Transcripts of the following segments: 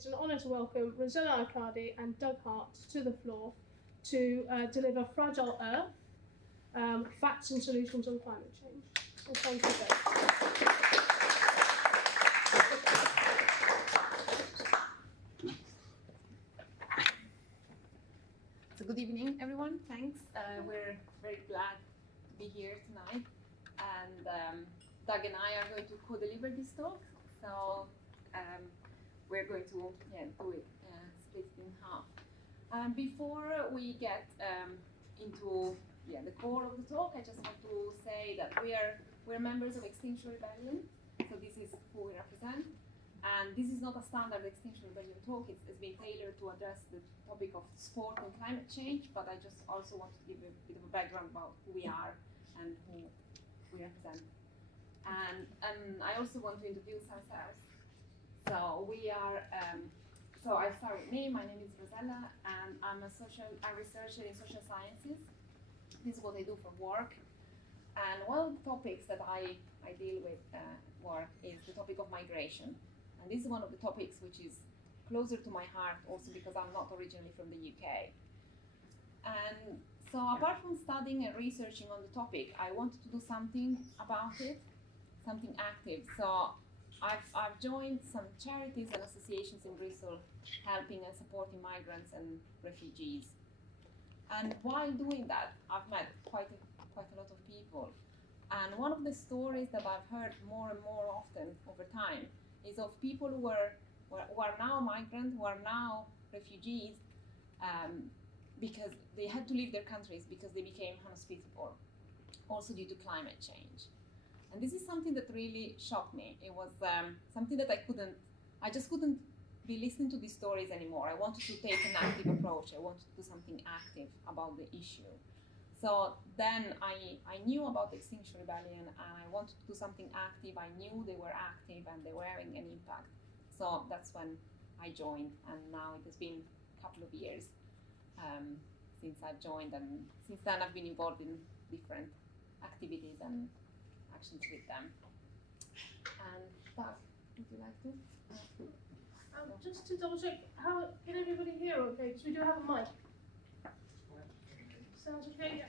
it's an honour to welcome Rossella Icardi and Doug Hart to the floor to deliver Fragile Earth, Facts and Solutions on Climate Change. So thank you both. So good evening, everyone. Thanks. We're very glad to be here tonight. And Doug and I are going to co-deliver this talk. So we're going to do it split in half. Before we get into the core of the talk, I just want to say that we're members of Extinction Rebellion. So this is who we represent. And this is not a standard Extinction Rebellion talk. It's been tailored to address the topic of sport and climate change, but I just also want to give a bit of a background about who we are and who we represent. And I also want to introduce ourselves. So we are, so I start with me. My name is Rossella, and I'm a researcher in social sciences. This is what I do for work. And one of the topics that I deal with work is the topic of migration. And this is one of the topics which is closer to my heart also because I'm not originally from the UK. And so apart from studying and researching on the topic, I wanted to do something about it, something active. So I've joined some charities and associations in Bristol helping and supporting migrants and refugees. And while doing that, I've met quite a lot of people. And one of the stories that I've heard more and more often over time is of people who are now migrants, who are now refugees, because they had to leave their countries because they became unhospitable, also due to climate change. And this is something that really shocked me. It was something that I just couldn't be listening to these stories anymore. I wanted to take an active approach. I wanted to do something active about the issue. So then I knew about the Extinction Rebellion and I wanted to do something active. I knew they were active and they were having an impact. So that's when I joined, and now it has been a couple of years since I've joined, and since then I've been involved in different activities and actions with them. And Doug, would you like to? Just to double check, how can everybody hear okay? Because we do have a mic. Sounds okay?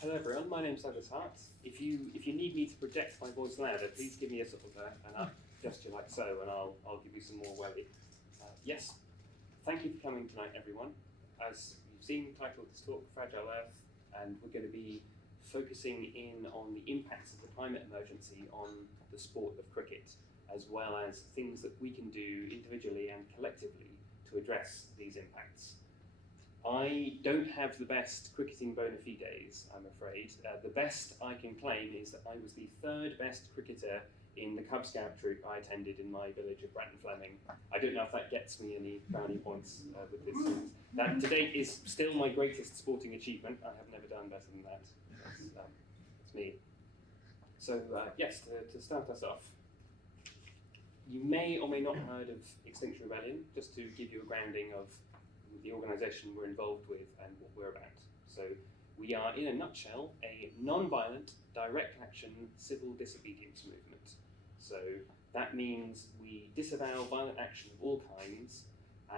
Hello everyone, my name's Douglas Hart. If you need me to project my voice louder, please give me a sort of an up gesture like so, and I'll give you some more welly. Yes, thank you for coming tonight, everyone. As you've seen, the title of this talk, Fragile Earth, and we're going to be focusing in on the impacts of the climate emergency on the sport of cricket, as well as things that we can do individually and collectively to address these impacts. I don't have the best cricketing bona fides, I'm afraid. The best I can claim is that I was the third best cricketer in the Cub Scout troop I attended in my village of Bratton Fleming. I don't know if that gets me any brownie points with this. That to date is still my greatest sporting achievement. I have never done better than that. That's me. So yes, to start us off, you may or may not have heard of Extinction Rebellion, just to give you a grounding of the organisation we're involved with and what we're about. So we are, in a nutshell, a non-violent, direct action civil disobedience movement. So that means we disavow violent action of all kinds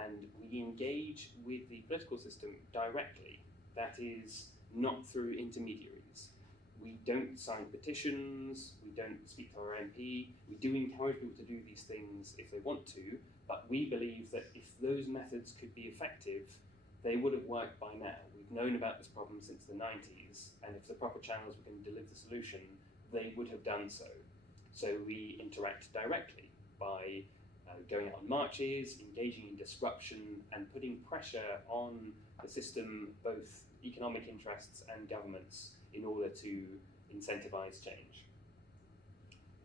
and we engage with the political system directly. That is, not through intermediaries. We don't sign petitions, we don't speak to our MP, we do encourage people to do these things if they want to, but we believe that if those methods could be effective, they would have worked by now. We've known about this problem since the 90s, and if the proper channels were going to deliver the solution, they would have done so. So we interact directly by going out on marches, engaging in disruption, and putting pressure on the system, both economic interests and governments, in order to incentivize change.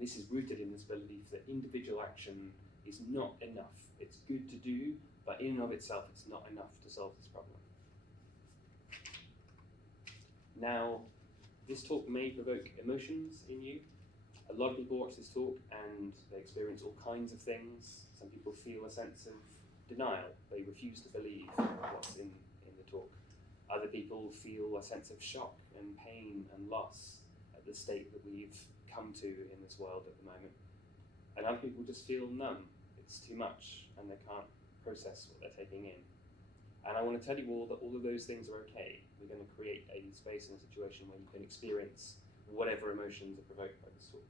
This is rooted in this belief that individual action is not enough. It's good to do, but in and of itself, it's not enough to solve this problem. Now, this talk may provoke emotions in you. A lot of people watch this talk and they experience all kinds of things. Some people feel a sense of denial. They refuse to believe what's in the talk. Other people feel a sense of shock and pain and loss at the state that we've come to in this world at the moment. And other people just feel numb. They it's too much and they can't process what they're taking in. And I want to tell you all that all of those things are okay. We're going to create a space and a situation where you can experience whatever emotions are provoked by this talk.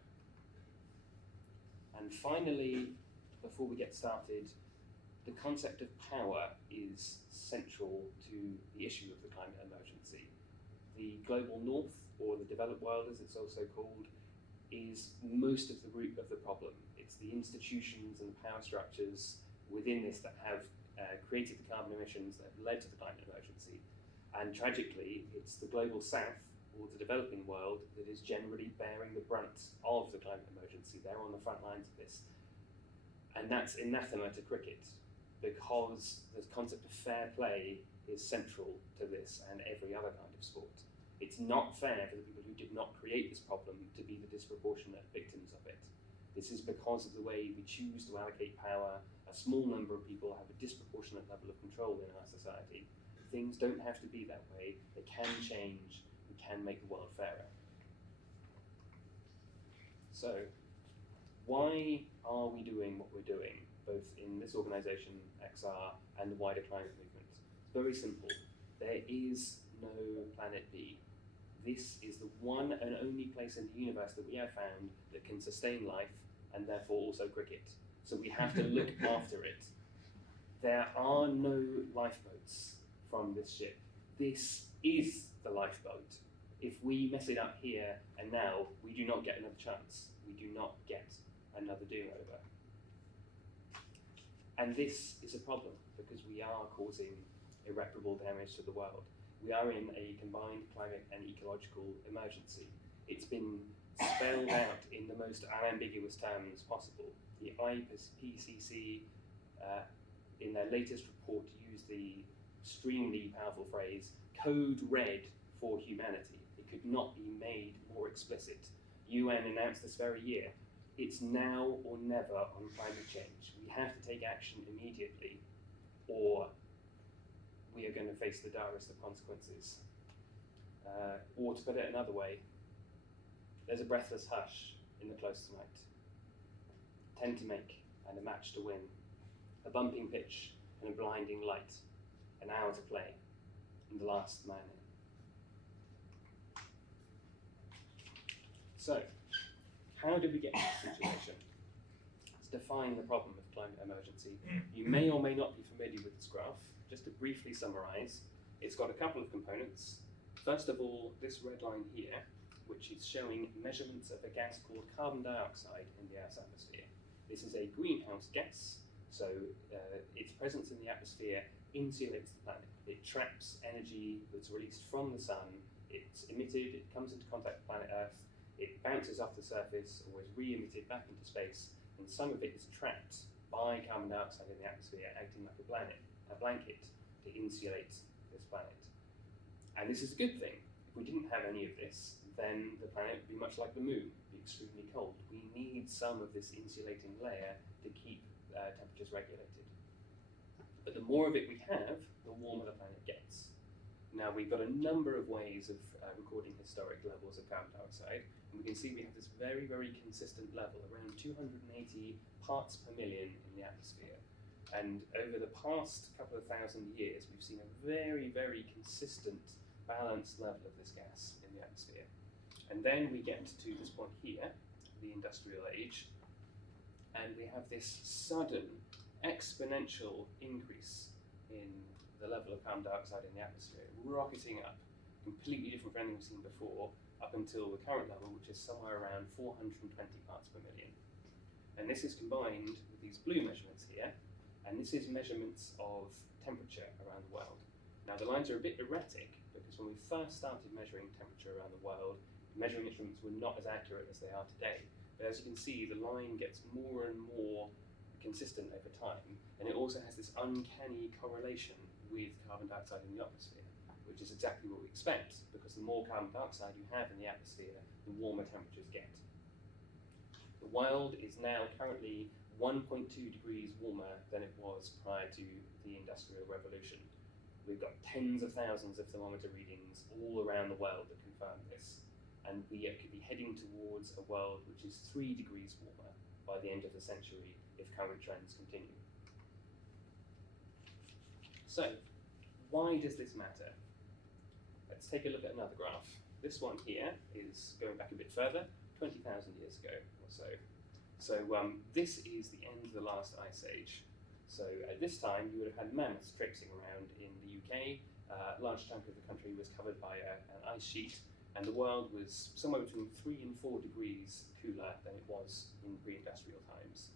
And finally, before we get started, the concept of power is central to the issue of the climate emergency. The global north, or the developed world as it's also called, is most of the root of the problem. It's the institutions and the power structures within this that have created the carbon emissions that have led to the climate emergency. And tragically, it's the global south, or the developing world, that is generally bearing the brunt of the climate emergency. They're on the front lines of this. And that's anathema to cricket, because the concept of fair play is central to this and every other kind of sport. It's not fair for the people who did not create this problem to be the disproportionate victims of it. This is because of the way we choose to allocate power. A small number of people have a disproportionate level of control in our society. Things don't have to be that way. They can change. We can make the world fairer. So, why are we doing what we're doing, both in this organisation, XR, and the wider climate movement? It's very simple. There is no planet B. This is the one and only place in the universe that we have found that can sustain life and therefore also cricket. So we have to look after it. There are no lifeboats from this ship. This is the lifeboat. If we mess it up here and now, we do not get another chance. We do not get another do-over. And this is a problem because we are causing irreparable damage to the world. We are in a combined climate and ecological emergency. It's been spelled out in the most unambiguous terms possible. The IPCC, in their latest report, used the extremely powerful phrase, code red for humanity. It could not be made more explicit. UN announced this very year. It's now or never on climate change. We have to take action immediately, or we are going to face the direst of consequences. Or to put it another way, there's a breathless hush in the close tonight. 10 to make and a match to win. A bumping pitch and a blinding light. An hour to play and the last man in. So, how did we get to this situation? Let's define the problem of climate emergency. You may or may not be familiar with this graph. Just to briefly summarise, it's got a couple of components. First of all, this red line here, which is showing measurements of a gas called carbon dioxide in the Earth's atmosphere. This is a greenhouse gas, so its presence in the atmosphere insulates the planet. It traps energy that's released from the sun, it's emitted, it comes into contact with planet Earth, it bounces off the surface or is re-emitted back into space, and some of it is trapped by carbon dioxide in the atmosphere, acting like a blanket to insulate this planet. And this is a good thing. If we didn't have any of this, then the planet would be much like the moon, be extremely cold. We need some of this insulating layer to keep temperatures regulated. But the more of it we have, the warmer the planet gets. Now we've got a number of ways of recording historic levels of carbon dioxide, and we can see we have this very, very consistent level, around 280 parts per million in the atmosphere. And over the past couple of thousand years, we've seen a very, very consistent, balanced level of this gas in the atmosphere. And then we get to this point here, the industrial age, and we have this sudden, exponential increase in the level of carbon dioxide in the atmosphere, rocketing up, completely different from anything we've seen before, up until the current level, which is somewhere around 420 parts per million. And this is combined with these blue measurements here, and this is measurements of temperature around the world. Now the lines are a bit erratic, because when we first started measuring temperature around the world, measuring instruments were not as accurate as they are today. But as you can see, the line gets more and more consistent over time, and it also has this uncanny correlation with carbon dioxide in the atmosphere, which is exactly what we expect, because the more carbon dioxide you have in the atmosphere, the warmer temperatures get. The world is now currently 1.2 degrees warmer than it was prior to the Industrial Revolution. We've got tens of thousands of thermometer readings all around the world that confirm this. And we could be heading towards a world which is 3 degrees warmer by the end of the century if current trends continue. So, why does this matter? Let's take a look at another graph. This one here is going back a bit further, 20,000 years ago or so. So this is the end of the last ice age. So at this time, you would have had mammoths traipsing around in the UK. A large chunk of the country was covered by an ice sheet, and the world was somewhere between 3 and 4 degrees cooler than it was in pre-industrial times.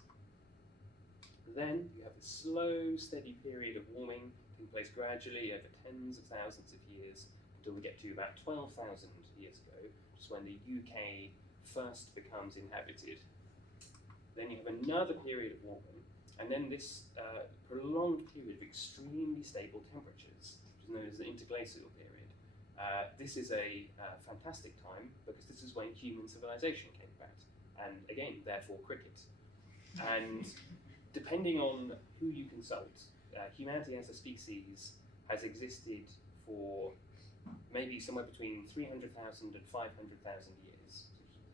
Then you have a slow, steady period of warming taking place gradually over tens of thousands of years until we get to about 12,000 years ago, which is when the UK first becomes inhabited. Then you have another period of warming, and then this prolonged period of extremely stable temperatures, which is known as the interglacial period. This is a fantastic time because this is when human civilization came about, and again, therefore cricket. And depending on who you consult, humanity as a species has existed for maybe somewhere between 300,000 and 500,000 years.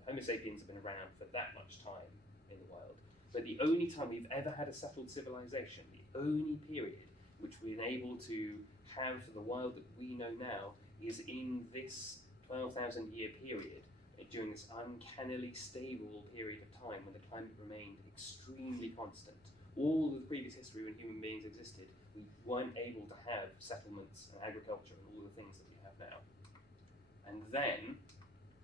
Homo sapiens have been around for that much time in the world. But the only time we've ever had a settled civilization, the only period which we've been able to have the world that we know now is in this 12,000 year period, during this uncannily stable period of time when the climate remained extremely constant. All of the previous history when human beings existed, we weren't able to have settlements and agriculture and all the things that we have now. And then,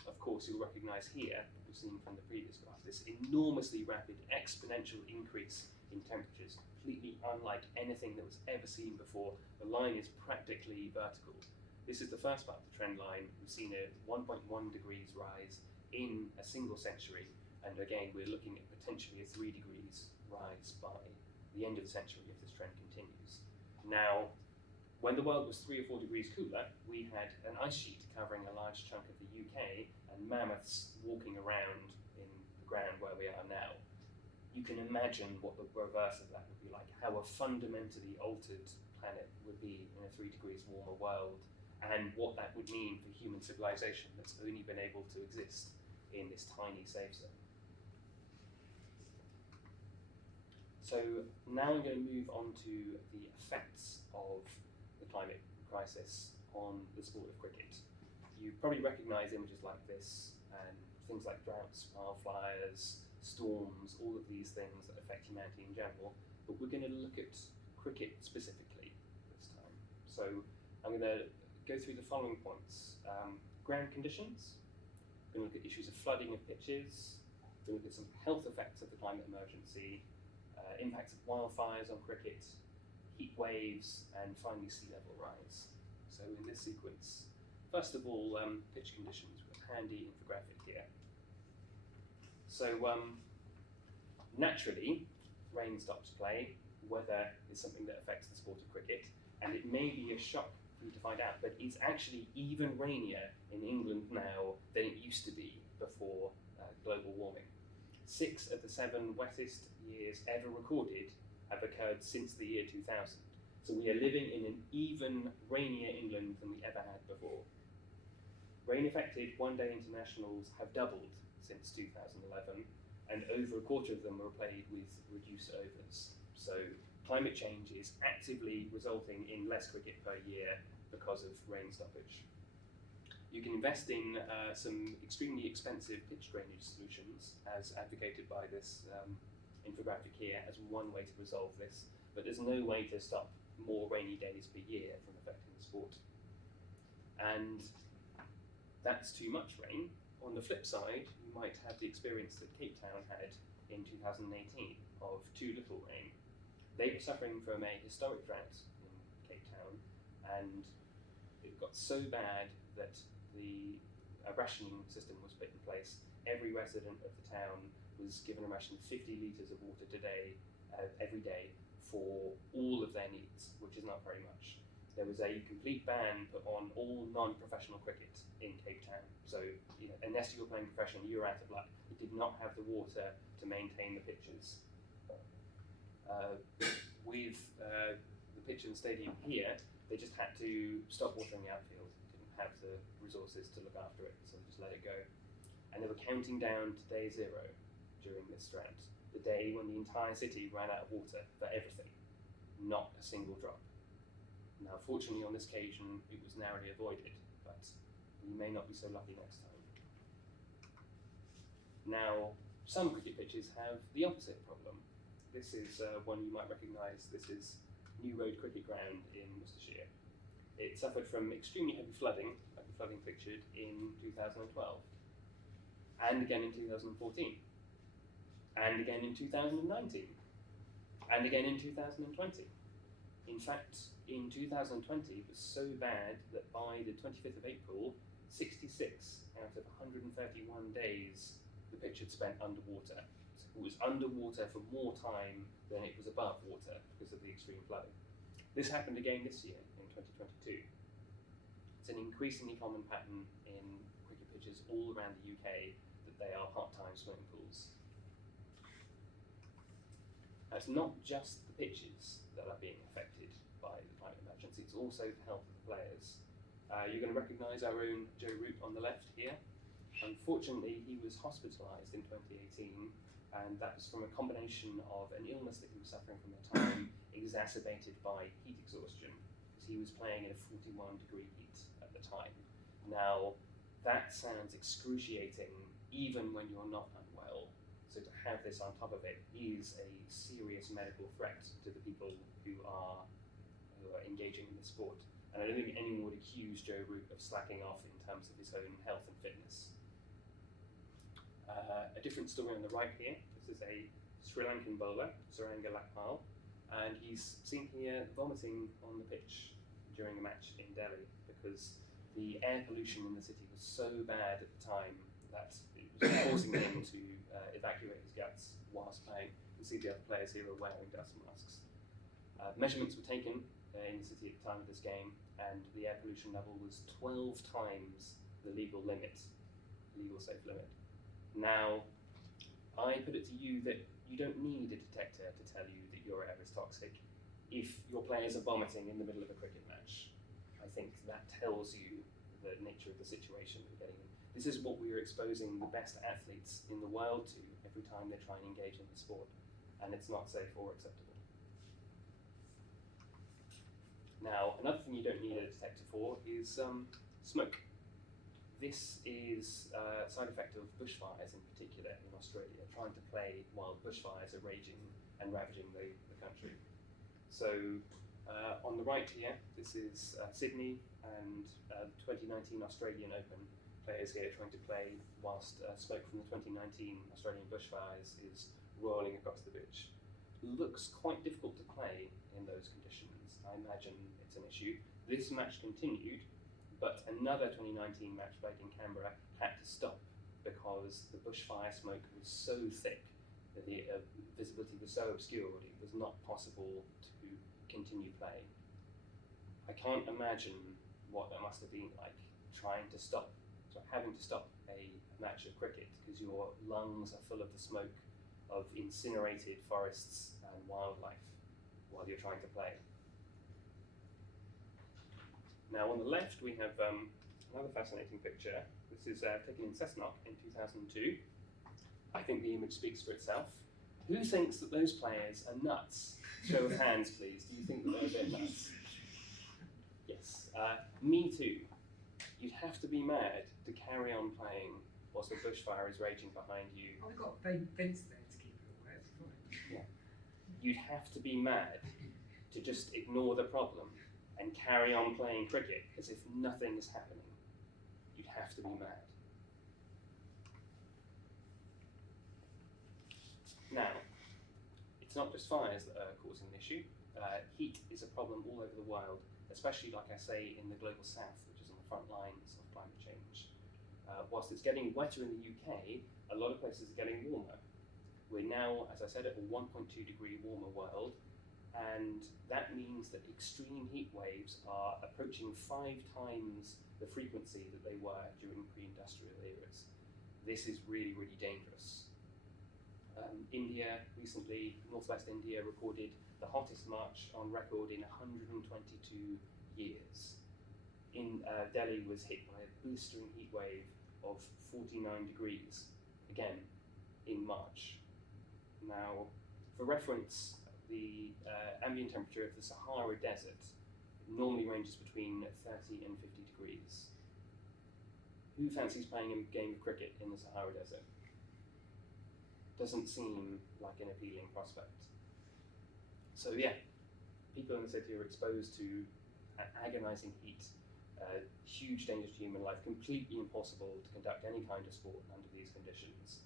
of course, you'll recognise here, what we've seen from the previous graph, this enormously rapid exponential increase in temperatures, completely unlike anything that was ever seen before. The line is practically vertical. This is the first part of the trend line. We've seen a 1.1 degrees rise in a single century, and again, we're looking at potentially a 3 degrees rise by the end of the century if this trend continues. Now, when the world was 3 or 4 degrees cooler, we had an ice sheet covering a large chunk of the UK and mammoths walking around in the ground where we are now. You can imagine what the reverse of that would be like, how a fundamentally altered planet would be in a 3 degrees warmer world, and what that would mean for human civilization that's only been able to exist in this tiny safe zone. So now I'm going to move on to the effects of the climate crisis on the sport of cricket. You probably recognise images like this, and things like droughts, wildfires, storms, all of these things that affect humanity in general, but we're going to look at cricket specifically this time. So I'm going to go through the following points. Ground conditions, we're going to look at issues of flooding of pitches, we're going to look at some health effects of the climate emergency, impacts of wildfires on cricket, heat waves, and finally sea level rise. So in this sequence, first of all, pitch conditions. We've got a handy infographic here. So naturally, rain stops play. Weather is something that affects the sport of cricket, and it may be a shock for you to find out, but it's actually even rainier in England now than it used to be before global warming. 6 of the 7 wettest years ever recorded have occurred since the year 2000. So we are living in an even rainier England than we ever had before. Rain-affected one-day internationals have doubled since 2011, and over a quarter of them were played with reduced overs. So climate change is actively resulting in less cricket per year because of rain stoppage. You can invest in some extremely expensive pitch drainage solutions, as advocated by this infographic here, as one way to resolve this, but there's no way to stop more rainy days per year from affecting the sport. And that's too much rain. On the flip side, you might have the experience that Cape Town had in 2018 of too little rain. They were suffering from a historic drought in Cape Town, and it got so bad that a rationing system was put in place. Every resident of the town was given a ration of 50 litres of water every day for all of their needs, which is not very much. There was a complete ban put on all non-professional cricket in Cape Town. So, unless you were playing professionally, you were out of luck. You did not have the water to maintain the pitches. With the pitch and stadium here, they just had to stop watering the outfield. Didn't have the resources to look after it, so they just let it go. And they were counting down to day 0 during this drought. the day when the entire city ran out of water for everything, not a single drop. Now, fortunately, on this occasion, it was narrowly avoided, but we may not be so lucky next time. Now, some cricket pitches have the opposite problem. This is one you might recognise. This is New Road Cricket Ground in Worcestershire. It suffered from extremely heavy flooding, like the flooding pictured in 2012, and again in 2014, and again in 2019, and again in 2020. In fact, in 2020 it was so bad that by the 25th of April, 66 out of 131 days the pitch had spent underwater. So it was underwater for more time than it was above water because of the extreme flooding. This happened again this year in 2022. It's an increasingly common pattern in cricket pitches all around the UK that they are part-time swimming pools. Now, it's not just the pitches that are being affected by the climate emergency, it's also the health of the players. You're going to recognise our own Joe Root on the left here. Unfortunately, he was hospitalised in 2018, and that was from a combination of an illness that he was suffering from at the time, exacerbated by heat exhaustion, because he was playing in a 41-degree heat at the time. Now, that sounds excruciating even when you're not unwell, so to have this on top of it is a serious medical threat to the people who are engaging in the sport. And I don't think anyone would accuse Joe Root of slacking off in terms of his own health and fitness. A different story on the right here. This is a Sri Lankan bowler, Suranga Lakpal, and he's seen here vomiting on the pitch during a match in Delhi because the air pollution in the city was so bad at the time that it was causing him to evacuate his guts whilst playing. You can see the other players here are wearing dust masks. Measurements were taken in the city at the time of this game, and the air pollution level was 12 times the legal safe limit. Now, I put it to you that you don't need a detector to tell you that your air is toxic if your players are vomiting in the middle of a cricket match. I think that tells you the nature of the situation we're getting in. This is what we are exposing the best athletes in the world to every time they try and engage in the sport, and it's not safe or acceptable. Now, another thing you don't need a detector for is smoke. This is a side effect of bushfires in particular in Australia, trying to play while bushfires are raging and ravaging the country. So on the right here, this is Sydney and the 2019 Australian Open. Players here trying to play whilst smoke from the 2019 Australian bushfires is rolling across the pitch. Looks quite difficult to play in those conditions. I imagine it's an issue. This match continued, but another 2019 match played in Canberra had to stop because the bushfire smoke was so thick that the visibility was so obscured it was not possible to continue playing. I can't imagine what that must have been like having to stop a match of cricket because your lungs are full of the smoke of incinerated forests and wildlife while you're trying to play. Now on the left we have another fascinating picture. This is taken in Cessnock in 2002. I think the image speaks for itself. Who thinks that those players are nuts? Show of hands please, do you think that they're a bit nuts? Yes, me too. You'd have to be mad to carry on playing whilst the bushfire is raging behind you. I've got a fence there to keep it away, it's fine. Yeah. You'd have to be mad to just ignore the problem and carry on playing cricket as if nothing is happening. You'd have to be mad. Now, it's not just fires that are causing an issue. Heat is a problem all over the world, especially, like I say, in the global south, which is on the front lines of climate change. Whilst it's getting wetter in the UK, a lot of places are getting warmer. We're now, as I said, at a 1.2 degree warmer world, and that means that extreme heat waves are approaching 5 times the frequency that they were during pre-industrial eras. This is really, really dangerous. India recently, northwest India, recorded the hottest March on record in 122 years. Delhi was hit by a blistering heat wave of 49 degrees, again, in March. Now, for reference, the ambient temperature of the Sahara Desert normally ranges between 30 and 50 degrees. Who fancies playing a game of cricket in the Sahara Desert? Doesn't seem like an appealing prospect. So yeah, people in the city are exposed to agonizing heat, huge dangers to human life, completely impossible to conduct any kind of sport under these conditions.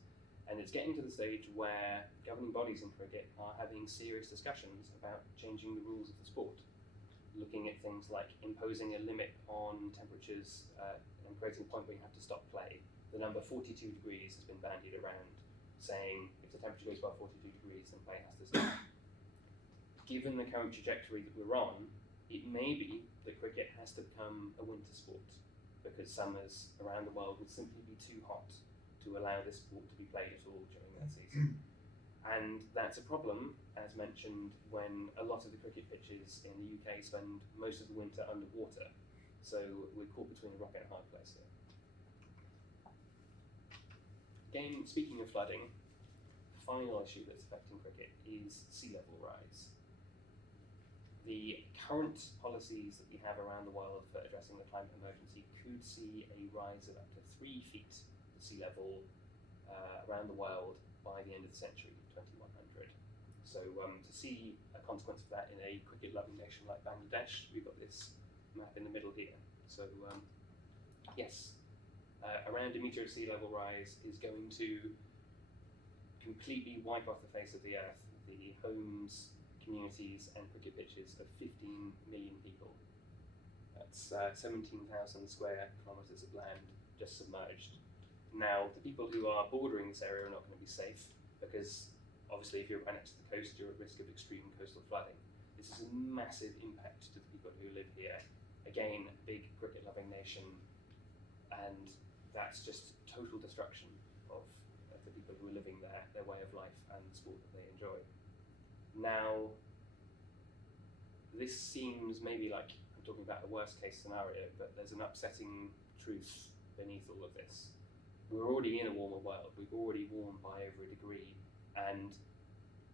And it's getting to the stage where governing bodies in cricket are having serious discussions about changing the rules of the sport, looking at things like imposing a limit on temperatures and creating a point where you have to stop play. The number 42 degrees has been bandied around, saying if the temperature goes above 42 degrees, then play has to stop. Given the current trajectory that we're on, it may be that cricket has to become a winter sport, because summers around the world would simply be too hot to allow this sport to be played at all during that season. And that's a problem, as mentioned, when a lot of the cricket pitches in the UK spend most of the winter underwater. So we're caught between a rock and a hard place here. Again, speaking of flooding, the final issue that's affecting cricket is sea level rise. The current policies that we have around the world for addressing the climate emergency could see a rise of up to 3 feet of sea level around the world by the end of the century, 2100. So to see a consequence of that in a cricket-loving nation like Bangladesh, we've got this map in the middle here. So yes, around a metre of sea level rise is going to completely wipe off the face of the earth the homes, communities and cricket pitches of 15 million people. That's 17,000 square kilometres of land just submerged. Now, the people who are bordering this area are not going to be safe, because obviously if you're right next to the coast, you're at risk of extreme coastal flooding. This is a massive impact to the people who live here. Again, a big cricket-loving nation, and that's just total destruction of the people who are living there, their way of life and the sport that they enjoy. Now, this seems maybe like I'm talking about the worst case scenario, but there's an upsetting truth beneath all of this. We're already in a warmer world. We've already warmed by over a degree, and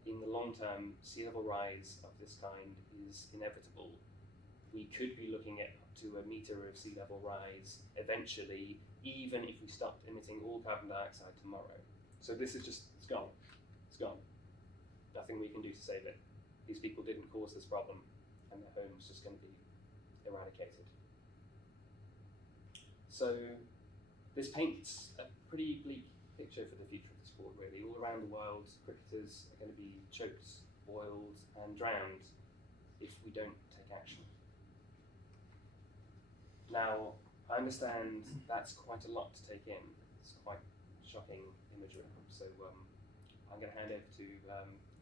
in the long term, sea level rise of this kind is inevitable. We could be looking at up to a metre of sea level rise eventually, even if we stopped emitting all carbon dioxide tomorrow. So this is just, it's gone. It's gone. Nothing we can do to save it. These people didn't cause this problem, and their home's just going to be eradicated. So this paints a pretty bleak picture for the future of the sport, really. All around the world, cricketers are going to be choked, boiled, and drowned if we don't take action. Now, I understand that's quite a lot to take in. It's quite shocking imagery. So I'm going to hand over to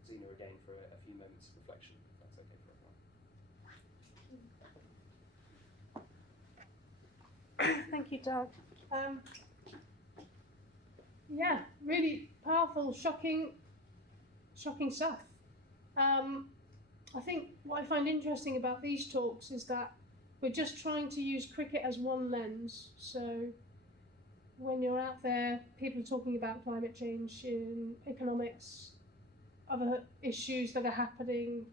Zena again for a few moments of reflection, if that's okay for everyone. Thank you, Doug. Yeah, really powerful, shocking stuff. I think what I find interesting about these talks is that we're just trying to use cricket as one lens. So when you're out there, people are talking about climate change in economics, other issues that are happening,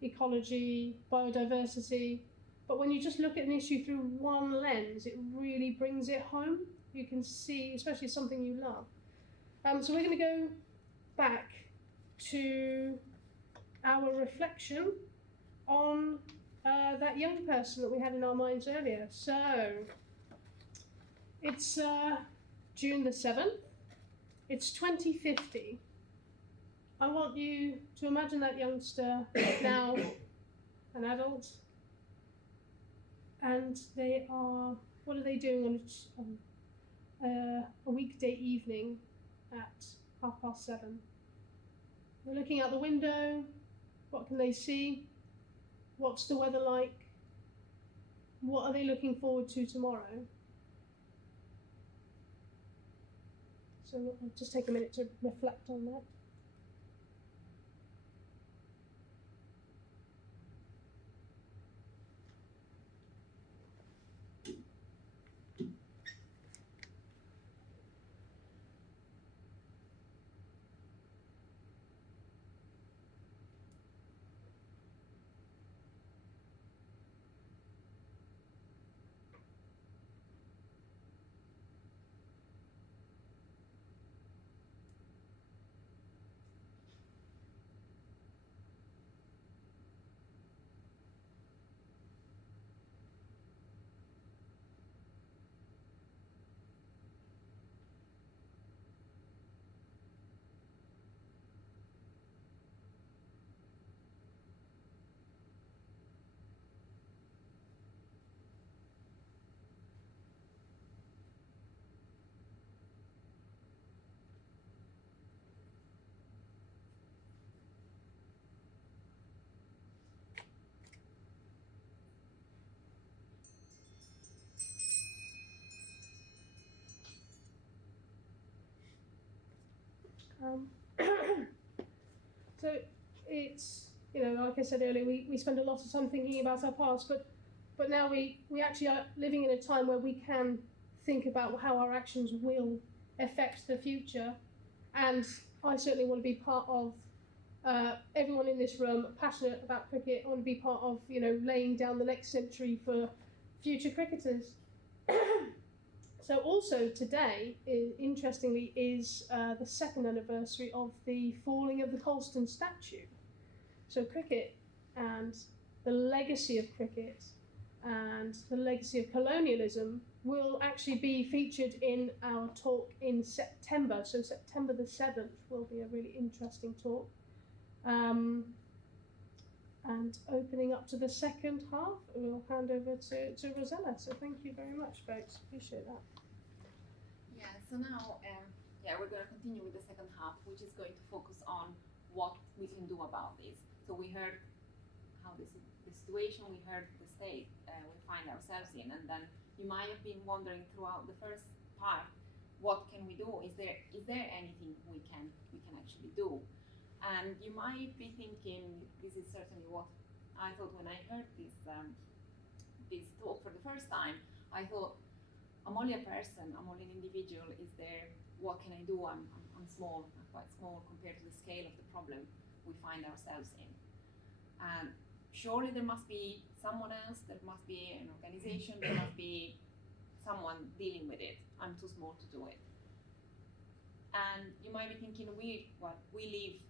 ecology, biodiversity. But when you just look at an issue through one lens, it really brings it home. You can see, especially something you love. So we're going to go back to our reflection on that young person that we had in our minds earlier. So it's June the 7th. It's 2050. I want you to imagine that youngster now an adult, and they are, what are they doing on a weekday evening at 7:30? They're looking out the window. What can they see? What's the weather like? What are they looking forward to tomorrow? So I'll just take a minute to reflect on that. Um, so it's, like I said earlier, we spend a lot of time thinking about our past, but now we actually are living in a time where we can think about how our actions will affect the future. And I certainly want to be part of everyone in this room passionate about cricket. I want to be part of, laying down the next century for future cricketers. So also today, interestingly, is the second anniversary of the falling of the Colston statue. So cricket and the legacy of cricket and the legacy of colonialism will actually be featured in our talk in September. So September the 7th will be a really interesting talk. And opening up to the second half, we'll hand over to Rossella. So thank you very much, folks. Appreciate that. Yeah, so now, we're going to continue with the second half, which is going to focus on what we can do about this. So we heard how this is the situation, we heard the state we find ourselves in, and then you might have been wondering throughout the first part, what can we do? Is there anything we can actually do? And you might be thinking, this is certainly what I thought when I heard this talk for the first time. I thought, I'm only a person, I'm only an individual. Is there, what can I do? I'm small, I'm quite small compared to the scale of the problem we find ourselves in. And surely there must be someone else, there must be an organization, there must be someone dealing with it. I'm too small to do it. And you might be thinking, we live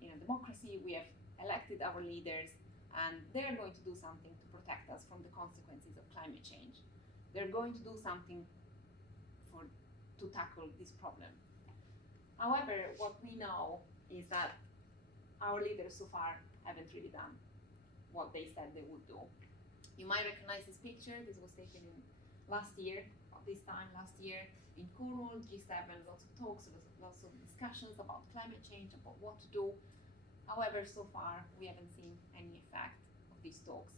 in a democracy, we have elected our leaders, and they're going to do something to protect us from the consequences of climate change. They're going to do something to tackle this problem. However, what we know is that our leaders so far haven't really done what they said they would do. You might recognize this picture. This was taken last year in Cornwall, G7, lots of talks, lots of discussions about climate change, about what to do. However, so far we haven't seen any effect of these talks.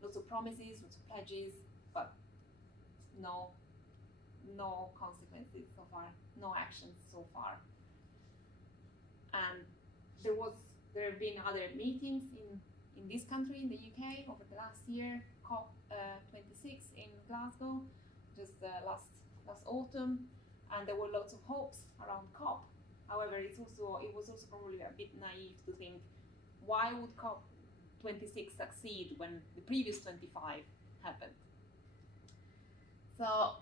Lots of promises, lots of pledges, but no consequences so far, no actions so far. And there have been other meetings in this country, in the UK, over the last year, COP26 in Glasgow, just last autumn, and there were lots of hopes around COP. However, it was also probably a bit naive to think, why would COP26 succeed when the previous 25 happened? So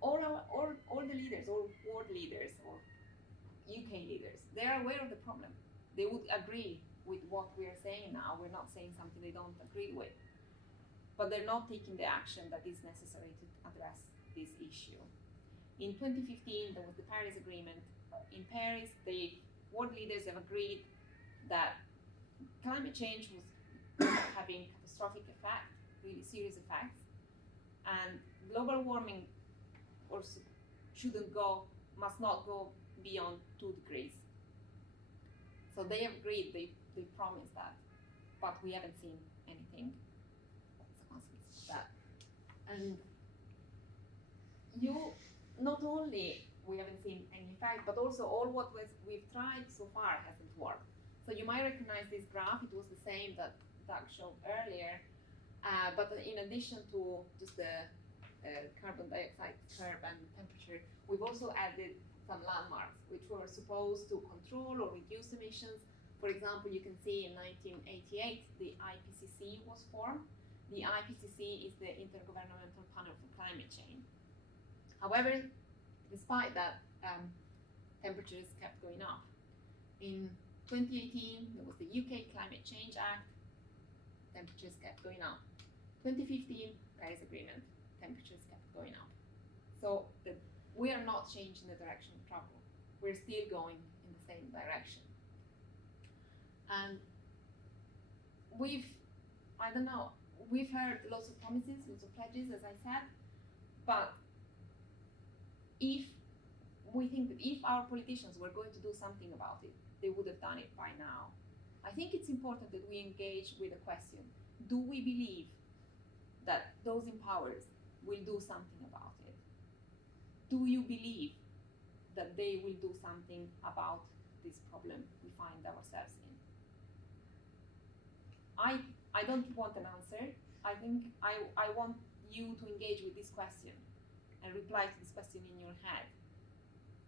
all the leaders, all world leaders, or UK leaders, they are aware of the problem. They would agree with what we are saying now. We're not saying something they don't agree with, but they're not taking the action that is necessary to address this issue. In 2015, there was the Paris Agreement. In Paris, the world leaders have agreed that climate change was having catastrophic effects, really serious effects, and global warming also must not go beyond 2 degrees. So they have agreed, they promised that, but we haven't seen anything as a consequence of that. And not only we haven't seen any effect, but also all what we've tried so far hasn't worked. So you might recognize this graph. It was the same that Doug showed earlier, but in addition to just the carbon dioxide curve and temperature, we've also added some landmarks which were supposed to control or reduce emissions. For example, you can see in 1988 the IPCC was formed. The IPCC is the Intergovernmental Panel for Climate Change. However, despite that, temperatures kept going up. In 2018, there was the UK Climate Change Act. Temperatures kept going up. 2015, Paris Agreement. Temperatures kept going up. So we are not changing the direction of travel. We're still going in the same direction. And we've heard lots of promises, lots of pledges, as I said, but if we think that if our politicians were going to do something about it, they would have done it by now. I think it's important that we engage with the question, do we believe that those in power will do something about it? Do you believe that they will do something about this problem we find ourselves in. I don't want an answer. I think I want you to engage with this question and reply to this question in your head.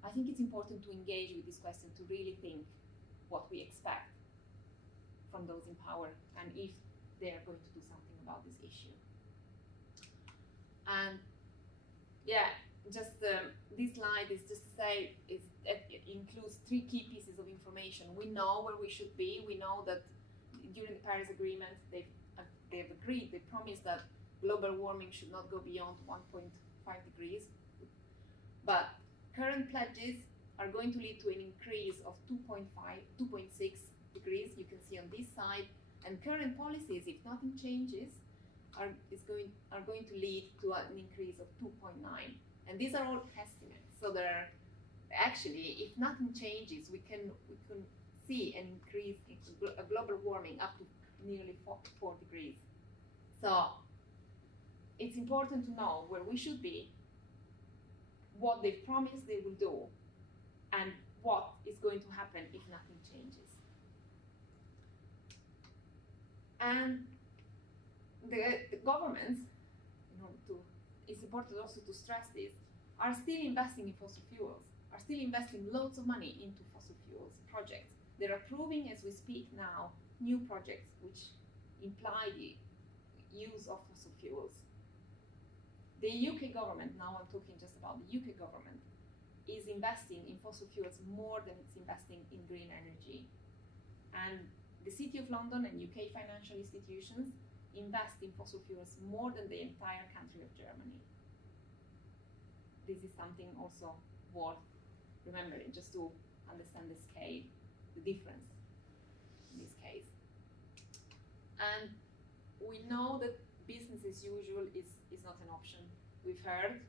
I think it's important to engage with this question, to really think what we expect from those in power and if they are going to do something about this issue. And yeah, just this slide is just to say it includes 3 key pieces of information. We know where we should be. We know that during the Paris Agreement, they've agreed, they promised that global warming should not go beyond 1.5 degrees. But current pledges are going to lead to an increase of 2.6 degrees, you can see on this side. And current policies, if nothing changes, are going to lead to an increase of 2.9. And these are all estimates. So there are actually, if nothing changes, we can see an increase in global warming up to nearly 4 degrees. So it's important to know where we should be, what they promised they will do, and what is going to happen if nothing changes. And the governments, it's important also to stress this, are still investing in fossil fuels, are still investing loads of money into fossil fuels projects. They're approving, as we speak now, new projects which imply the use of fossil fuels. The UK government, now I'm talking just about the UK government, is investing in fossil fuels more than it's investing in green energy. And the City of London and UK financial institutions invest in fossil fuels more than the entire country of Germany. This is something also worth remembering, just to understand the scale, the difference in this case. And we know that business as usual is not an option. We've heard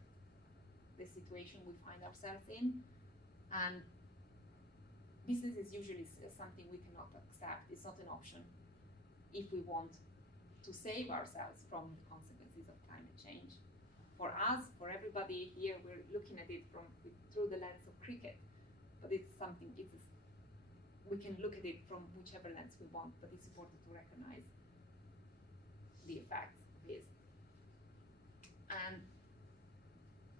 the situation we find ourselves in, and business as usual is something we cannot accept. It's not an option if we want to save ourselves from the consequences of climate change. For us, for everybody here, we're looking at it through the lens of cricket, but it's something, we can look at it from whichever lens we want, but it's important to recognize the effects of this. And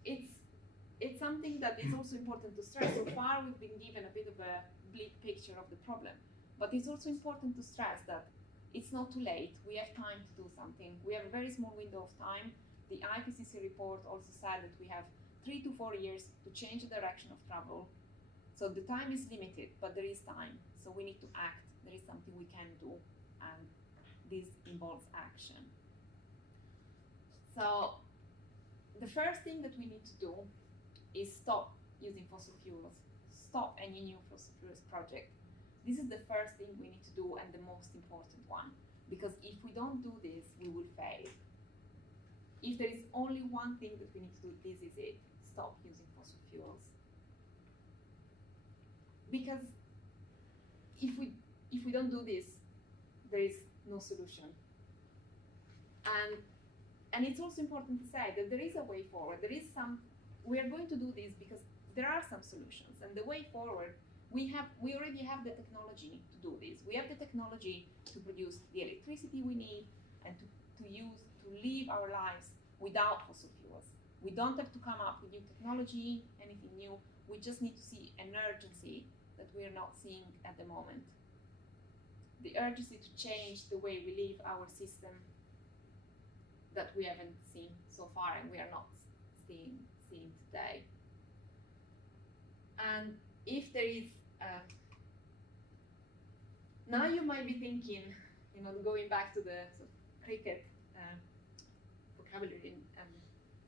it's something that is also important to stress. So far, we've been given a bit of a bleak picture of the problem, but it's also important to stress that it's not too late. We have time to do something. We have a very small window of time. The IPCC report also said that we have 3 to 4 years to change the direction of travel. So the time is limited, but there is time. So we need to act. There is something we can do, and this involves action. So the first thing that we need to do is stop using fossil fuels, stop any new fossil fuels project. This is the first thing we need to do, and the most important one, because if we don't do this, we will fail. If there is only one thing that we need to do, this is it: stop using fossil fuels. Because if we don't do this, there is no solution. And it's also important to say that there is a way forward. We are going to do this because there are some solutions, and the way forward, we already have the technology to do this. We have the technology to produce the electricity we need and to live our lives without fossil fuels. We don't have to come up with new technology, anything new. We just need to see an urgency that we are not seeing at the moment. The urgency to change the way we live our system that we haven't seen so far, and we are not seeing today. And if there is, now you might be thinking, going back to the sort of cricket vocabulary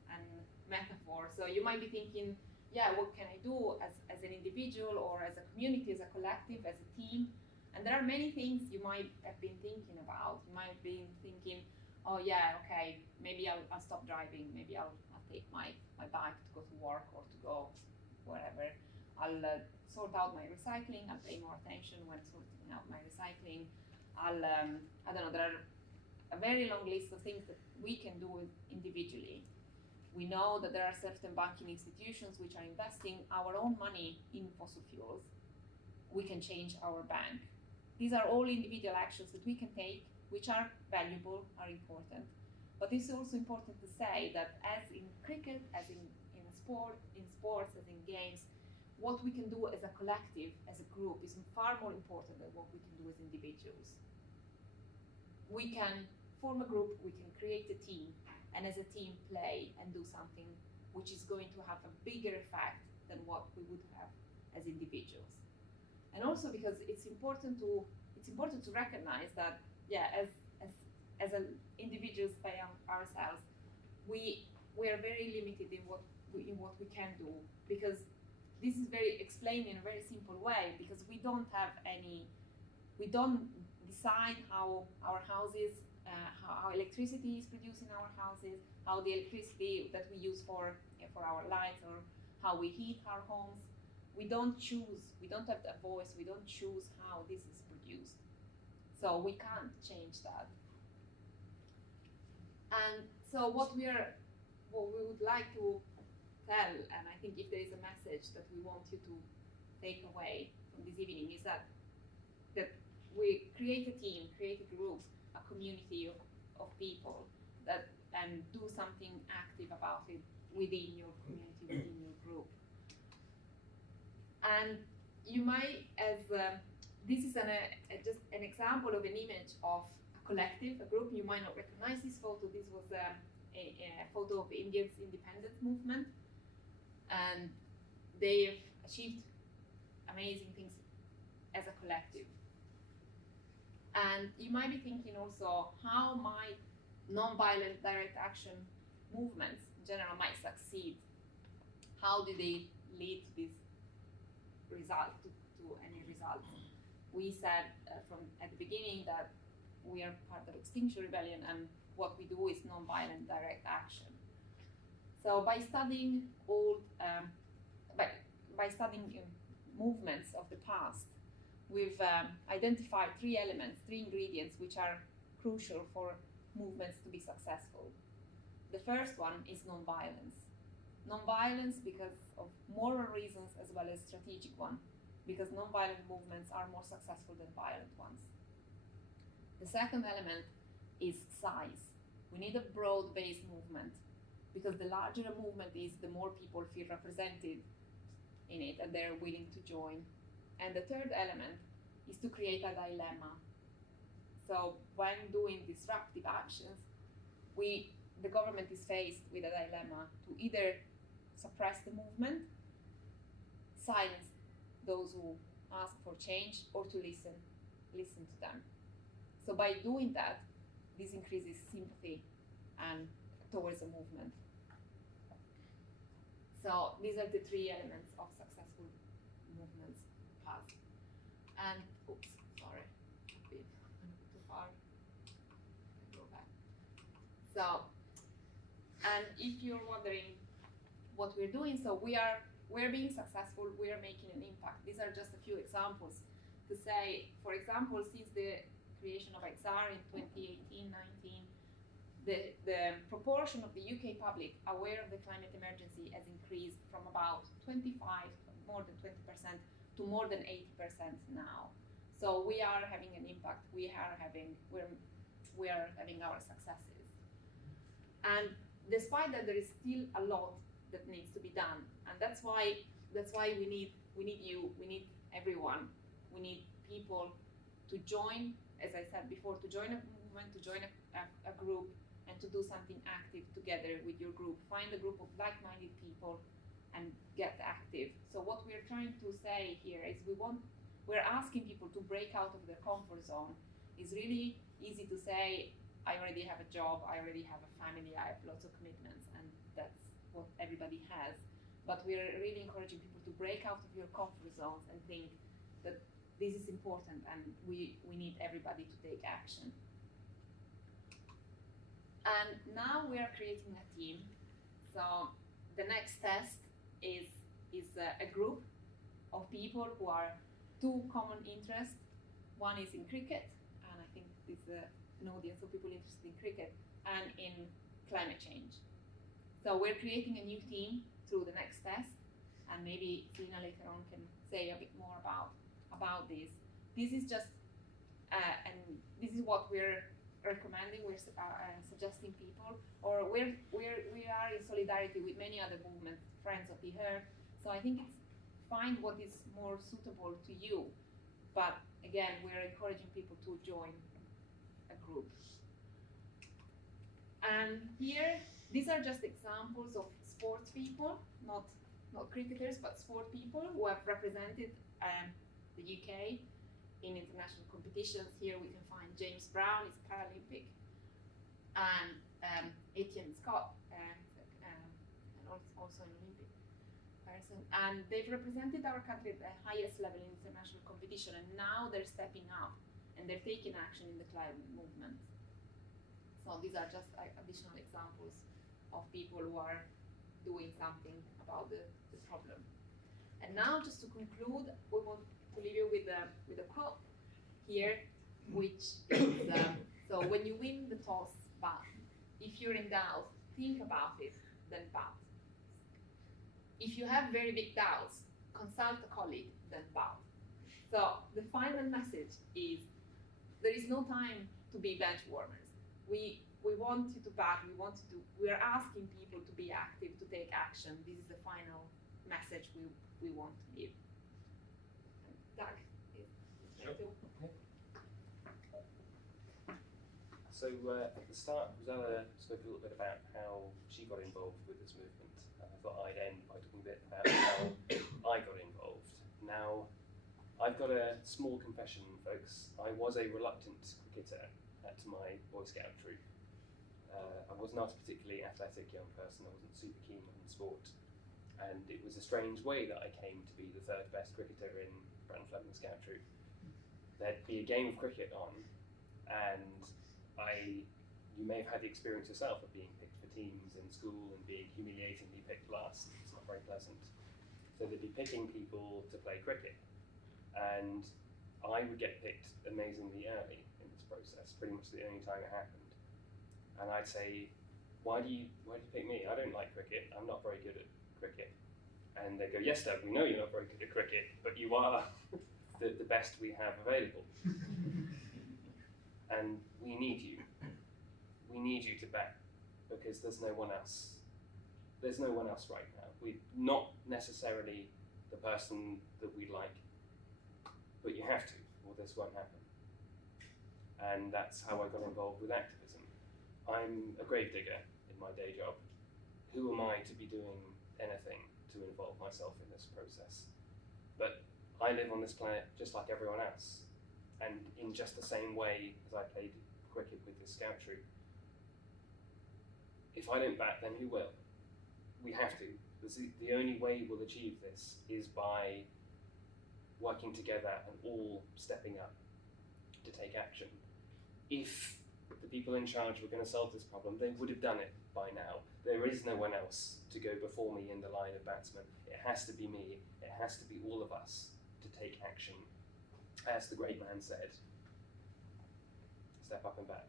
and metaphor. So you might be thinking, yeah, what can I do as an individual or as a community, as a collective, as a team? And there are many things you might have been thinking about. You might have been thinking, oh yeah, okay, maybe I'll stop driving. Maybe I'll take my bike to go to work or to go wherever. I'll sort out my recycling. I'll pay more attention when sorting out my recycling. I don't know, there are a very long list of things that we can do individually. We know that there are certain banking institutions which are investing our own money in fossil fuels. We can change our bank. These are all individual actions that we can take, which are valuable, are important. But it's also important to say that as in cricket, as in sports, as in games, what we can do as a collective, as a group, is far more important than what we can do as individuals. We can form a group, we can create a team, and as a team play and do something which is going to have a bigger effect than what we would have as individuals. And also because it's important to recognize that, as individuals by ourselves, we are very limited in what we can do, because this is very explained in a very simple way, because we don't decide how our houses, how electricity is produced in our houses, how the electricity that we use for our lights, or how we heat our homes. We don't choose, we don't have a voice, we don't choose how this is produced. So we can't change that. And so what we would like to tell, and I think if there is a message that we want you to take away from this evening, is that we create a team, create a group, a community of people and do something active about it within your community, within your group. And you might, this is just an example of an image of a collective, a group. You might not recognize this photo. This was a photo of India's independence movement, and they've achieved amazing things as a collective. And you might be thinking also, how might non-violent direct action movements in general might succeed? How do they lead to this result, to any results? We said from at the beginning that we are part of Extinction Rebellion, and what we do is non-violent direct action. So by studying by studying movements of the past, we've identified three ingredients which are crucial for movements to be successful. The first one is non-violence. Non-violence because of moral reasons as well as strategic one, because non-violent movements are more successful than violent ones. The second element is size. We need a broad-based movement, because the larger a movement is, the more people feel represented in it and they're willing to join. And the third element is to create a dilemma. So when doing disruptive actions, the government is faced with a dilemma to either suppress the movement, silence those who ask for change, or to listen to them. So by doing that, this increases sympathy and towards a movement. So these are the three elements of successful movements path. And oops, sorry, a bit too far. Go back. So, and if you're wondering what we're doing, so we're being successful, we're making an impact. These are just a few examples to say, for example, since the creation of XR in 2018-19, the proportion of the UK public aware of the climate emergency has increased from about 25, more than 20%, to more than 80% now. So we are having an impact. We are having our successes. And despite that, there is still a lot that needs to be done, and that's why we need you, we need everyone, we need people to join. As I said before, to join a movement, to join a group, and to do something active together with your group. Find a group of like-minded people and get active. So what we're trying to say here is we're asking people to break out of their comfort zone. It's really easy to say, I already have a job, I already have a family, I have lots of commitments, and that's what everybody has. But we're really encouraging people to break out of your comfort zones and think that this is important, and we need everybody to take action. And now we are creating a team. So the next test is a group of people who are two common interests. One is in cricket, and I think this is an audience of people interested in cricket, and in climate change. So we're creating a new team through the next test, and maybe Selina later on can say a bit more about this. This is just, and this is what we're recommending. We're suggesting people, or we are in solidarity with many other movements, Friends of the Earth. So I think it's find what is more suitable to you. But again, we're encouraging people to join a group. And here, these are just examples of sports people, not cricketers, but sport people who have represented the UK in international competitions. Here we can find James Brown, is Paralympic, and Etienne Scott, and also an Olympic person. And they've represented our country at the highest level in international competition, and now they're stepping up and they're taking action in the climate movement. So these are just additional examples of people who are doing something about the problem. And now, just to conclude, we want to leave you with a quote here, which is, so when you win the toss, bat. If you're in doubt, think about it, then bat. If you have very big doubts, consult a colleague, then bat. So the final message is, there is no time to be bench warmers. We want you to bat, we are asking people to be active, to take action. This is the final message we want to give. Doug, Sure. So at the start, Rossella spoke a little bit about how she got involved with this movement. I thought I'd end by talking a bit about how I got involved. Now, I've got a small confession, folks. I was a reluctant cricketer at my Boy Scout troop. I was not a particularly athletic young person. I wasn't super keen on sport. And it was a strange way that I came to be the third best cricketer in Brand Fleming Scout troop. There'd be a game of cricket on, and you may have had the experience yourself of being picked for teams in school and being humiliatingly picked last. It's not very pleasant. So they'd be picking people to play cricket, and I would get picked amazingly early in this process, pretty much the only time it happened. And I'd say, why do you pick me? I don't like cricket, I'm not very good at cricket. And they go, yes, Doug, we know you're not very good at cricket, but you are the best we have available. And we need you. We need you to bat, because there's no one else. There's no one else right now. We're not necessarily the person that we like, but you have to, or this won't happen. And that's how I got involved with activism. I'm a gravedigger in my day job. Who am I to be doing anything to involve myself in this process? But I live on this planet just like everyone else. And in just the same way as I played cricket with the scout troop, if I don't bat, then who will? We have to. The only way we'll achieve this is by working together and all stepping up to take action. If the people in charge were going to solve this problem, they would have done it by now. There is no one else to go before me in the line of batsmen. It has to be me. It has to be all of us to take action. As the great man said, step up and bat.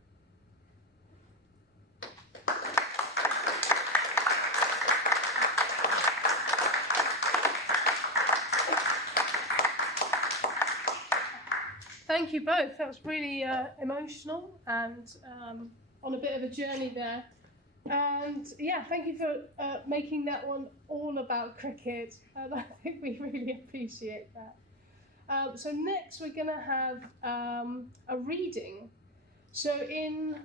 Thank you both. That was really emotional and on a bit of a journey there. And yeah, thank you for making that one all about cricket. And I think we really appreciate that. So next we're going to have a reading. So in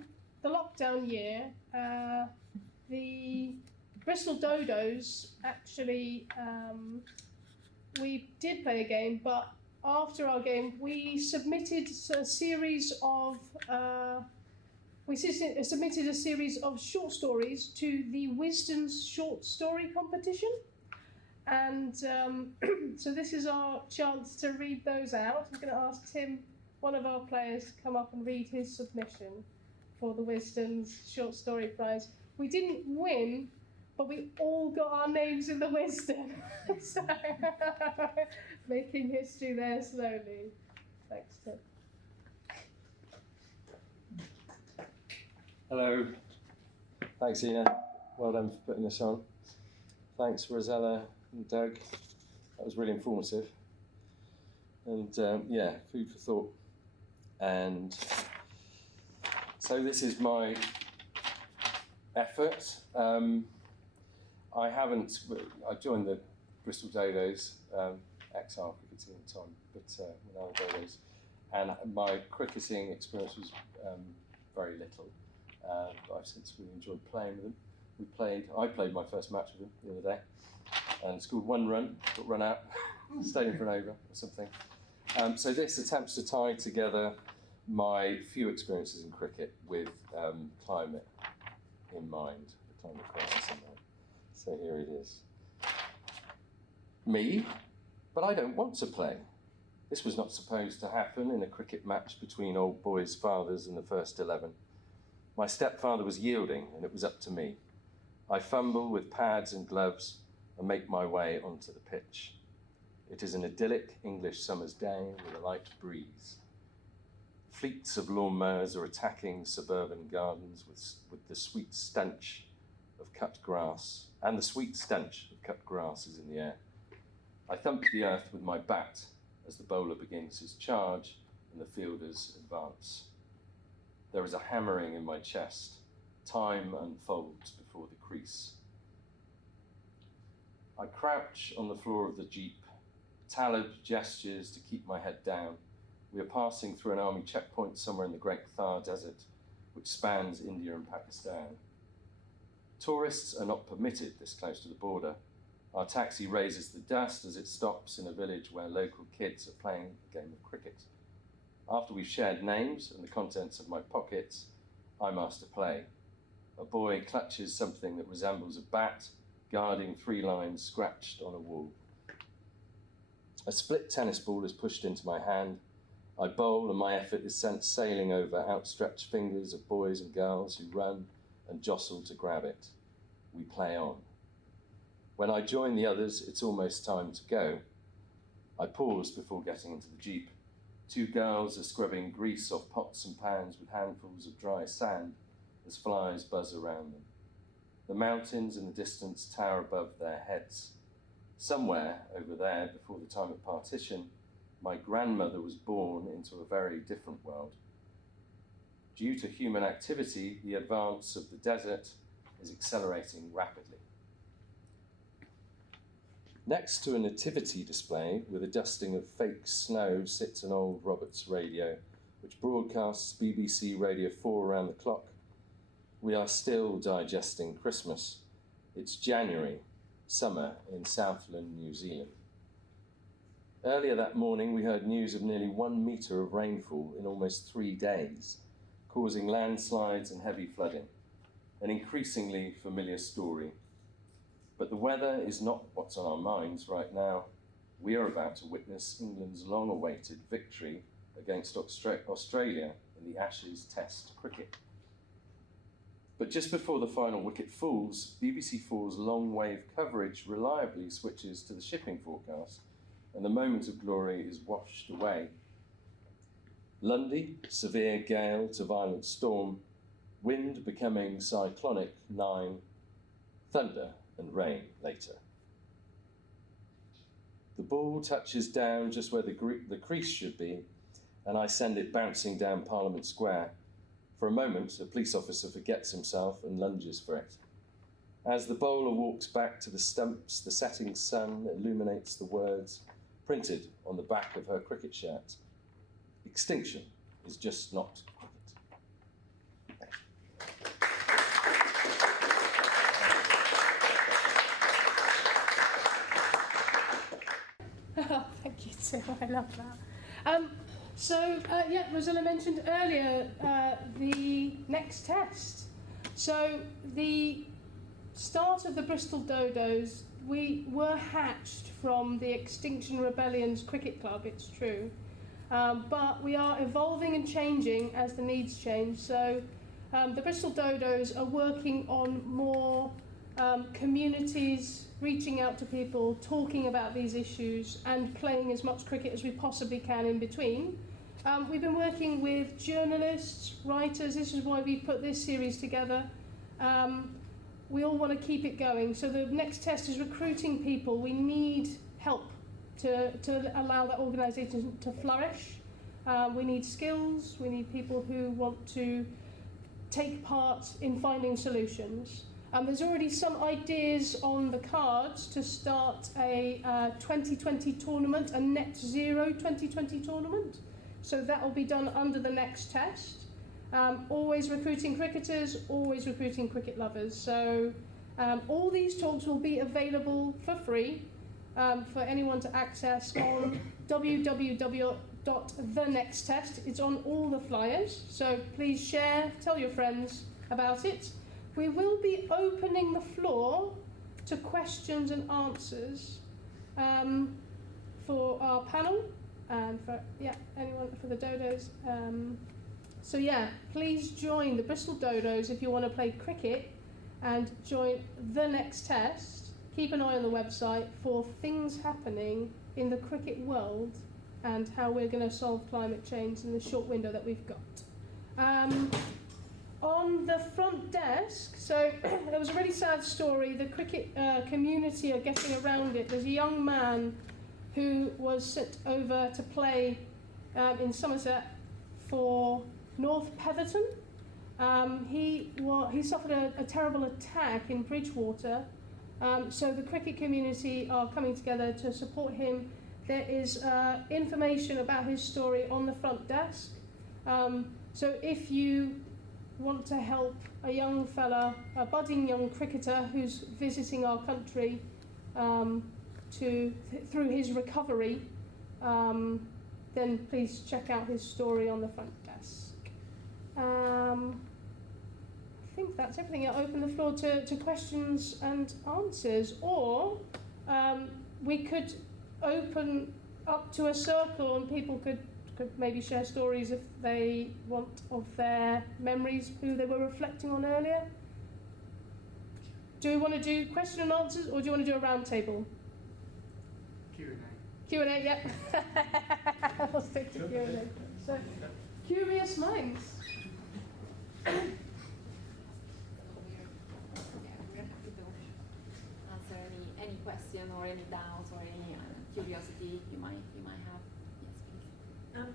the lockdown year, the Bristol Dodos actually, we did play a game, but after our game, we submitted a series of short stories to the Wisden's short story competition, and so this is our chance to read those out. I'm going to ask Tim, one of our players, to come up and read his submission for the Wisden's short story prize. We didn't win, but we all got our names in the Wisden. So making history there slowly. Thanks, Tim. Hello. Thanks, Ina. Well done for putting this on. Thanks, Rossella and Doug. That was really informative. And yeah, food for thought. And so this is my effort. I joined the Bristol Dodos, ex-Hart cricket team at the time, but when I was Dodos. And my cricketing experience was very little. But I've since really enjoyed playing with them. I played my first match with them the other day and scored 1 run, got run out, stayed in for an over or something. So this attempts to tie together my few experiences in cricket with climate in mind, the climate crisis in mind. So here it is. Me, but I don't want to play. This was not supposed to happen in a cricket match between old boys' fathers in the first 11. My stepfather was yielding, and it was up to me. I fumble with pads and gloves and make my way onto the pitch. It is an idyllic English summer's day with a light breeze. Fleets of lawnmowers are attacking suburban gardens with the sweet stench of cut grass, and the sweet stench of cut grass is in the air. I thump the earth with my bat as the bowler begins his charge and the fielders advance. There is a hammering in my chest. Time unfolds before the crease. I crouch on the floor of the jeep. Talib gestures to keep my head down. We are passing through an army checkpoint somewhere in the Great Thar Desert, which spans India and Pakistan. Tourists are not permitted this close to the border. Our taxi raises the dust as it stops in a village where local kids are playing a game of cricket. After we've shared names and the contents of my pockets, I'm asked to play. A boy clutches something that resembles a bat, guarding 3 lines scratched on a wall. A split tennis ball is pushed into my hand. I bowl and my effort is sent sailing over outstretched fingers of boys and girls who run and jostle to grab it. We play on. When I join the others, it's almost time to go. I pause before getting into the jeep. 2 girls are scrubbing grease off pots and pans with handfuls of dry sand as flies buzz around them. The mountains in the distance tower above their heads. Somewhere over there, before the time of partition, my grandmother was born into a very different world. Due to human activity, the advance of the desert is accelerating rapidly. Next to a nativity display with a dusting of fake snow sits an old Roberts radio, which broadcasts BBC Radio 4 around the clock. We are still digesting Christmas. It's January, summer in Southland, New Zealand. Earlier that morning, we heard news of nearly 1 metre of rainfall in almost 3 days, causing landslides and heavy flooding. An increasingly familiar story. But the weather is not what's on our minds right now. We are about to witness England's long-awaited victory against Australia in the Ashes Test cricket. But just before the final wicket falls, BBC 4's long-wave coverage reliably switches to the shipping forecast, and the moment of glory is washed away. Lundy, severe gale to violent storm, wind becoming cyclonic 9, thunder and rain later. The ball touches down just where the crease should be, and I send it bouncing down Parliament Square. For a moment, a police officer forgets himself and lunges for it. As the bowler walks back to the stumps, the setting sun illuminates the words printed on the back of her cricket shirt. Extinction is just not cricket. Oh, thank you too. I love that. Rossella mentioned earlier the next test. So the start of the Bristol Dodos, we were hatched from the Extinction Rebellion's cricket club, it's true. But we are evolving and changing as the needs change. So the Bristol Dodos are working on more communities, reaching out to people, talking about these issues and playing as much cricket as we possibly can in between. We've been working with journalists, writers, this is why we put this series together, we all want to keep it going. So the next test is recruiting people. We need help to allow that organisation to flourish. We need skills. We need people who want to take part in finding solutions. There's already some ideas on the cards to start a 2020 tournament, a net zero 2020 tournament. So that will be done under the next test. Always recruiting cricketers, always recruiting cricket lovers. So all these talks will be available for free for anyone to access on www.thenexttest. It's on all the flyers, so please share, tell your friends about it. We will be opening the floor to questions and answers for our panel and for anyone for the Dodos. So please join the Bristol Dodos if you want to play cricket and join the next test. Keep an eye on the website for things happening in the cricket world and how we're going to solve climate change in the short window that we've got. On the front desk, so there was a really sad story. The cricket community are getting around it. There's a young man who was sent over to play in Somerset for North Petherton. He suffered a terrible attack in Bridgewater. So the cricket community are coming together to support him. There is information about his story on the front desk. So if you want to help a young fella, a budding young cricketer who's visiting our country through his recovery, then please check out his story on the front desk. I think that's everything. I'll open the floor to questions and answers, or we could open up to a circle and people could maybe share stories if they want of their memories, who they were reflecting on earlier. Do we want to do question and answers, or do you want to do a round table? Q&A. Q&A, yeah. I'll stick to Q&A. So, curious minds. We're happy to answer any question or any doubts or any curiosity you might have. Yes, please.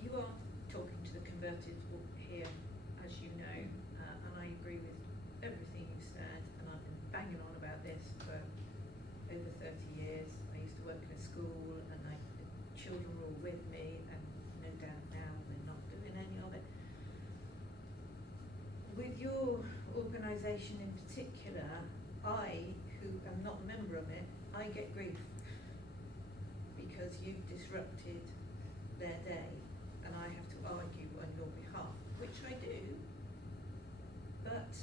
You are talking to the converted here, as you know, and I agree with everything you said, and I've been banging on about this for over 30 years. I used to work in a school, and the children were all with me, and no doubt now we're not doing any of it. With your organisation in particular, I, who am not a member of it, I get grief because you've disrupted their day, and I have to argue on your behalf, which I do, but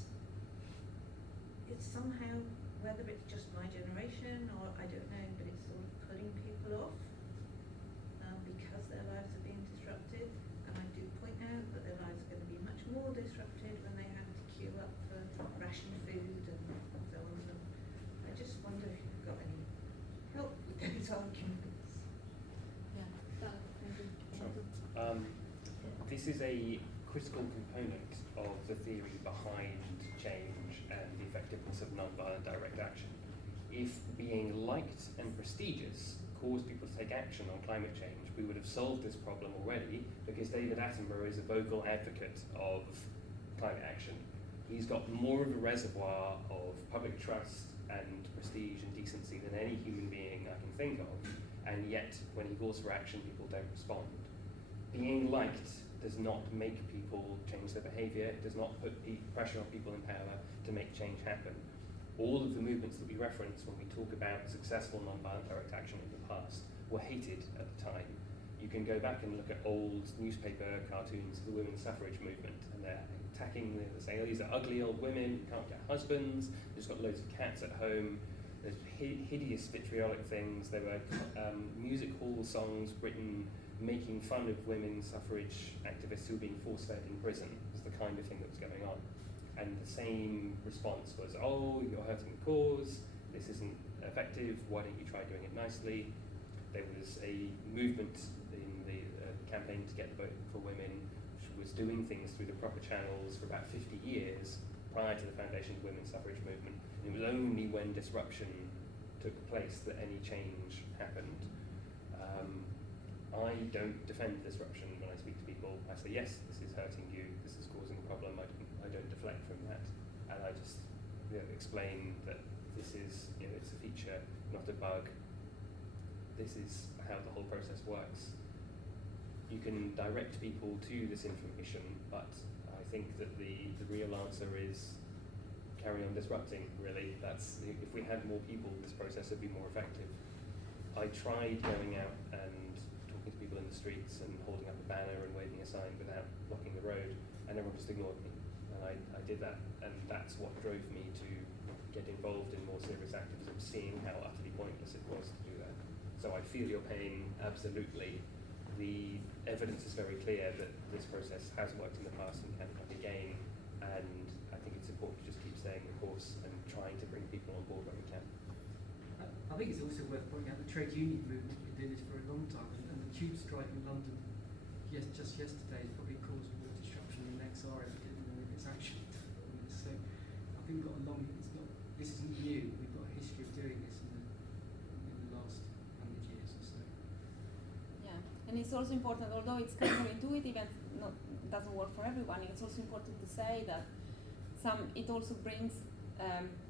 it's somehow, whether it's just my generation or I don't know, but it's sort of putting people off because their lives are being disrupted, and I do point out that their lives are going to be much more disrupted when they have to queue up for ration food and so on. And I just wonder if you've got any help with those arguments. This is a critical component of the theory behind change and the effectiveness of non-violent direct action. If being liked and prestigious caused people to take action on climate change, we would have solved this problem already, because David Attenborough is a vocal advocate of climate action. He's got more of a reservoir of public trust and prestige and decency than any human being I can think of, and yet when he calls for action, people don't respond. Being liked does not make people change their behaviour. It does not put pressure on people in power to make change happen. All of the movements that we reference when we talk about successful non-violent direct action in the past were hated at the time. You can go back and look at old newspaper cartoons of the women's suffrage movement, and they're attacking the saying, oh, these are ugly old women who can't get husbands, they've just got loads of cats at home. There's hideous vitriolic things. There were music hall songs written making fun of women suffrage activists who were being force-fed in prison. Was the kind of thing that was going on. And the same response was, oh, you're hurting the cause, this isn't effective, why don't you try doing it nicely? There was a movement in the campaign to get the vote for women, which was doing things through the proper channels for about 50 years, prior to the foundation of the women's suffrage movement. And it was only when disruption took place that any change happened. I don't defend disruption when I speak to people. I say, yes, this is hurting you, this is causing a problem. I don't deflect from that. And I just explain that this is, it's a feature, not a bug. This is how the whole process works. You can direct people to this information, but I think that the real answer is carry on disrupting, really. That's, if we had more people, this process would be more effective. I tried going out and talking to people in the streets and holding up a banner and waving a sign without blocking the road, and everyone just ignored me. And I did that, and that's what drove me to get involved in more serious activism, seeing how utterly pointless it was to do that. So I feel your pain, absolutely. The evidence is very clear that this process has worked in the past and can work again, and I think it's important to just keep staying the course and trying to bring people on board when we can. I think it's also worth pointing out the trade union movement has been doing this for a long time, and the tube strike in London just yesterday has probably caused more disruption than XR ever did in all of its action. So I think we've got a long, this isn't new, we've got a history of doing this in the last 100 years or so. Yeah, and it's also important, although it's counterintuitive and doesn't work for everyone, it's also important to say that it also brings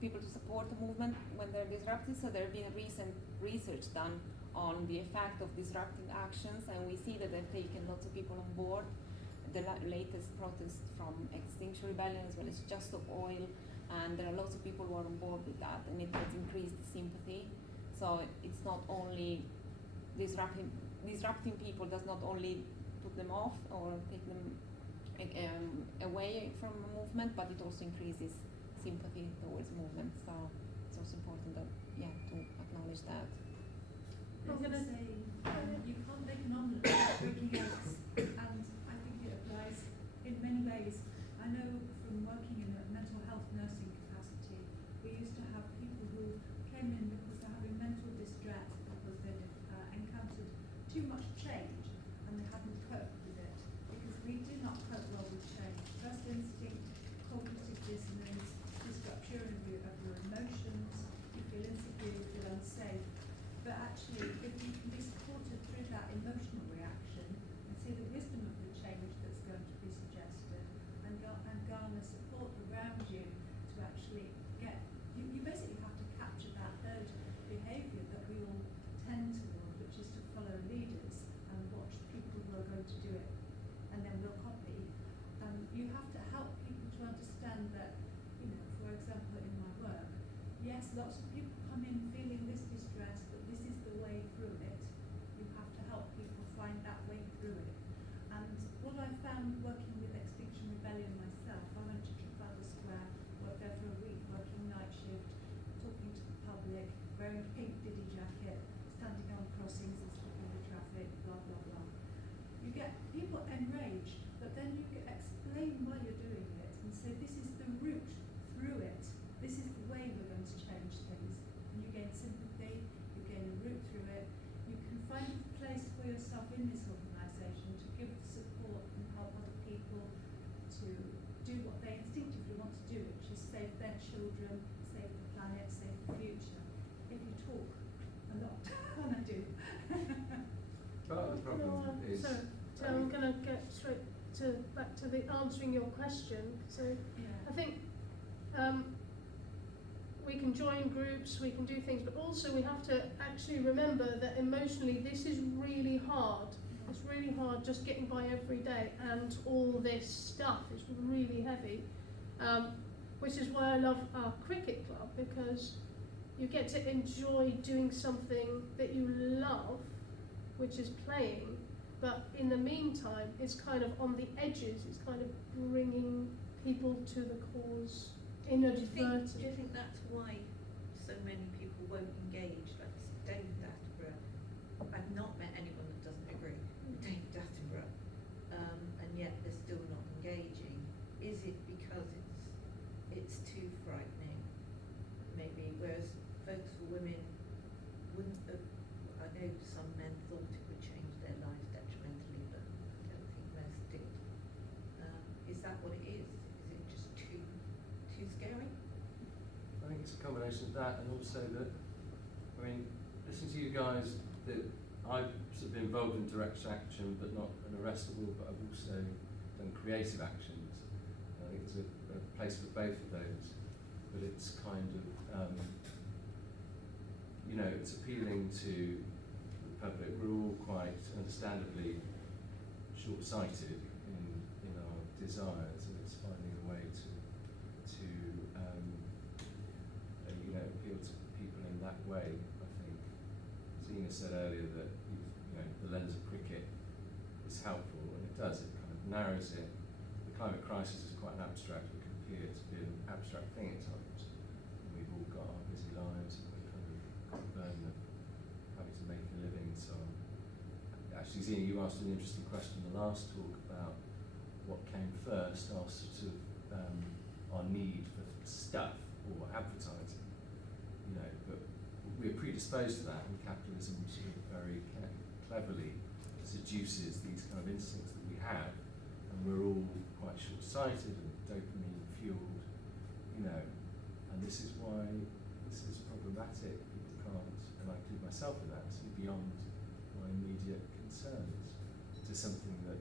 people to support the movement when they're disrupted. So there have been recent research done on the effect of disrupting actions, and we see that they've taken lots of people on board. The latest protest from Extinction Rebellion as well as Just Stop Oil, and there are lots of people who are on board with that, and it has increased the sympathy. So it's not only disrupting people does not only put them off or take them away from a movement, but it also increases sympathy towards movement. So it's also important that to acknowledge that. I'm going to say you can't make an omelette without breaking eggs, and I think it applies in many ways. I know from working in a mental health nursing capacity, we used to have people who came in because they're having mental distress because they'd encountered too much change and they hadn't coped with it, because we do not cope well with change. First instinct, cognitive dissonance, disruption of your emotions, you feel insecure, you feel unsafe. But actually, if you can be supported through that emotional reaction and see the wisdom of the change that's going to be suggested, and garner support around you to actually get, you basically have to capture that herd behaviour that we all tend toward, which is to follow leaders and watch people who are going to do it, and then we'll copy. You have to help people to understand that, for example, in my work, yes, lots of people come in feeling this distress, but this is the way through it. You have to help people find that way through it. And what I found working with Extinction Rebellion myself, I went to Trafalgar Square, worked there for a week, working night shift, talking to the public, wearing a pink diddy jacket, standing on crossings and stopping the traffic, blah, blah, blah. You get people enraged, but then you explain why you're doing it and say this is the route through it. This is the way we're going to change things. And you gain sympathy, you gain a route through it. You can find a place for yourself in this organisation to give support and help other people to do what they instinctively want to do, which is save their children, save the planet, save the future. If you talk a lot, and I do. Part of the problem is... So I'm going to get straight back to the answering your question. So I think we can join groups, we can do things, but also we have to actually remember that emotionally this is really hard. It's really hard just getting by every day, and all this stuff is really heavy, which is why I love our cricket club, because you get to enjoy doing something that you love, which is playing, but in the meantime it's kind of on the edges, it's kind of bringing people to the cause inadvertently. Do you think that's why so many people won't engage? Like David Attenborough, I've not met anyone that doesn't agree with David Attenborough, and yet they're still not engaging. Is it because it's too frightening? Maybe, whereas Votes for Women wouldn't have, I know some men thought it would change their lives detrimentally, but I don't think most did. Is that what it is? Is it just too it's a combination of that and also that, I mean, listening to you guys, that I've sort of been involved in direct action, but not an arrest at will, but I've also done creative actions. I think there's a place for both of those, but it's kind of, you know, it's appealing to the public. We're all quite understandably short-sighted in our desires, and it's finding a way to you know, appeal to people in that way. I think Zena said earlier that you know, the lens of cricket is helpful, and it does. It kind of narrows it. The climate crisis is quite an abstract. It can appear to be an abstract thing at times. And we've all got our busy lives, and we're kind of got the burden of having to make a living and so on. Actually, Zena, you asked an interesting question in the last talk about what came first, our sort of our need for stuff or advertising, you know, but we're predisposed to that, and capitalism sort of very cleverly seduces these kind of instincts that we have, and we're all quite short-sighted and dopamine fueled, you know, and this is why this is problematic. People can't, and I include myself in that, see beyond my immediate concerns to something that